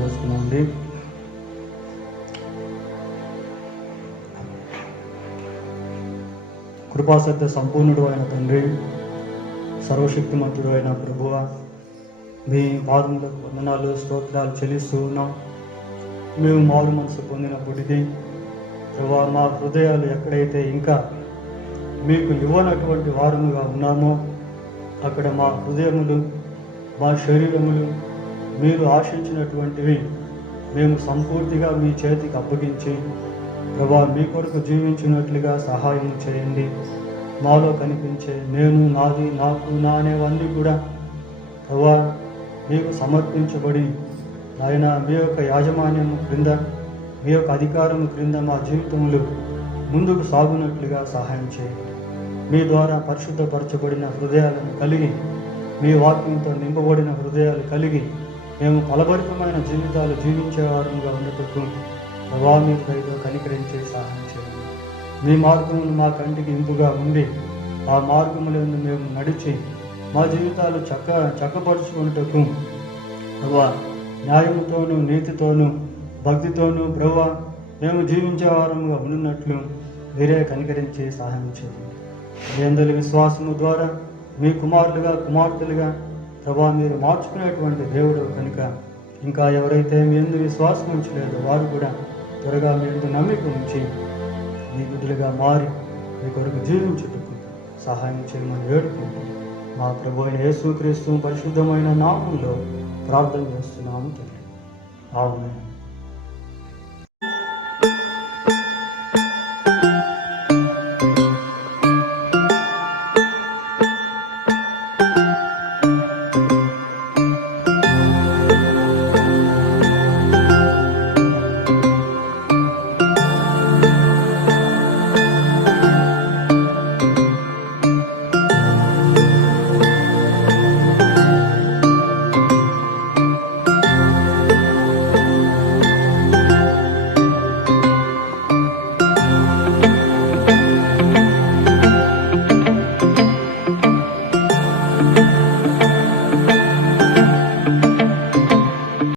చేస్తున్నామండి. కృపాసత్య సంపూర్ణుడు అయిన తండ్రి, సర్వశక్తిమంతుడు అయిన ప్రభువ, మీ పాదములకు వందనాలు, స్తోత్రాలు చెల్లిస్తూ ఉన్నాం. మేము మారు మనసు పొందినప్పటికీ ప్రభువా, మా హృదయాలు ఎక్కడైతే ఇంకా మీకు ఇవ్వనటువంటి వారముగా ఉన్నామో అక్కడ మా హృదయములు, మా శరీరములు మీరు ఆశించినటువంటివి మేము సంపూర్తిగా మీ చేతికి అప్పగించి ప్రభువా, మీ కొరకు జీవించినట్లుగా సహాయం చేయండి. మాలో కనిపించే నేను, నాది, నాకు, నా అనేవన్నీ కూడా ప్రభువా మీకు సమర్పించబడి ఆయన మీ యొక్క యాజమాన్యము క్రింద, మీ యొక్క అధికారము క్రింద మా జీవితములు ముందుకు సాగునట్లుగా సహాయం చేయండి. మీ ద్వారా పరిశుద్ధపరచబడిన హృదయాలను కలిగి, మీ వాక్యంతో నింపబడిన హృదయాలు కలిగి మేము ఫలభరితమైన జీవితాలు జీవించేవారంగా ఉండటకు ప్రభా మీరు దయతో కనికరించే సహాయం చేయండి. మీ మార్గములు మా కంటికి ఇంపుగా ఉండి ఆ మార్గములను మేము నడిచి మా జీవితాలు చక్కపరుచుకున్నటకు ప్రభా న్యాయముతోనూ, నీతితోనూ, భక్తితోనూ ప్రభువా మేము జీవించే వారంగా ఉన్నట్లు మీరే కనికరించి సహాయం చేయండి. మీ విశ్వాసము ద్వారా మీ కుమారులుగా, కుమార్తెలుగా ప్రభా మీరు మార్చుకునేటువంటి దేవుడు కనుక ఇంకా ఎవరైతే మీ యందు విశ్వాసం ఉంచలేదో వారు కూడా త్వరగా మీ యందు నమ్మిక ఉంచి మీ బిడ్డలుగా మారి మీ కొరకు జీవించుటకు సహాయం చేయమని వేడుకుంటూ మా ప్రభు అయిన యేసుక్రీస్తు పరిశుద్ధమైన నామంలో ప్రార్థన చేస్తున్నాము తండ్రి. ఆమేన్.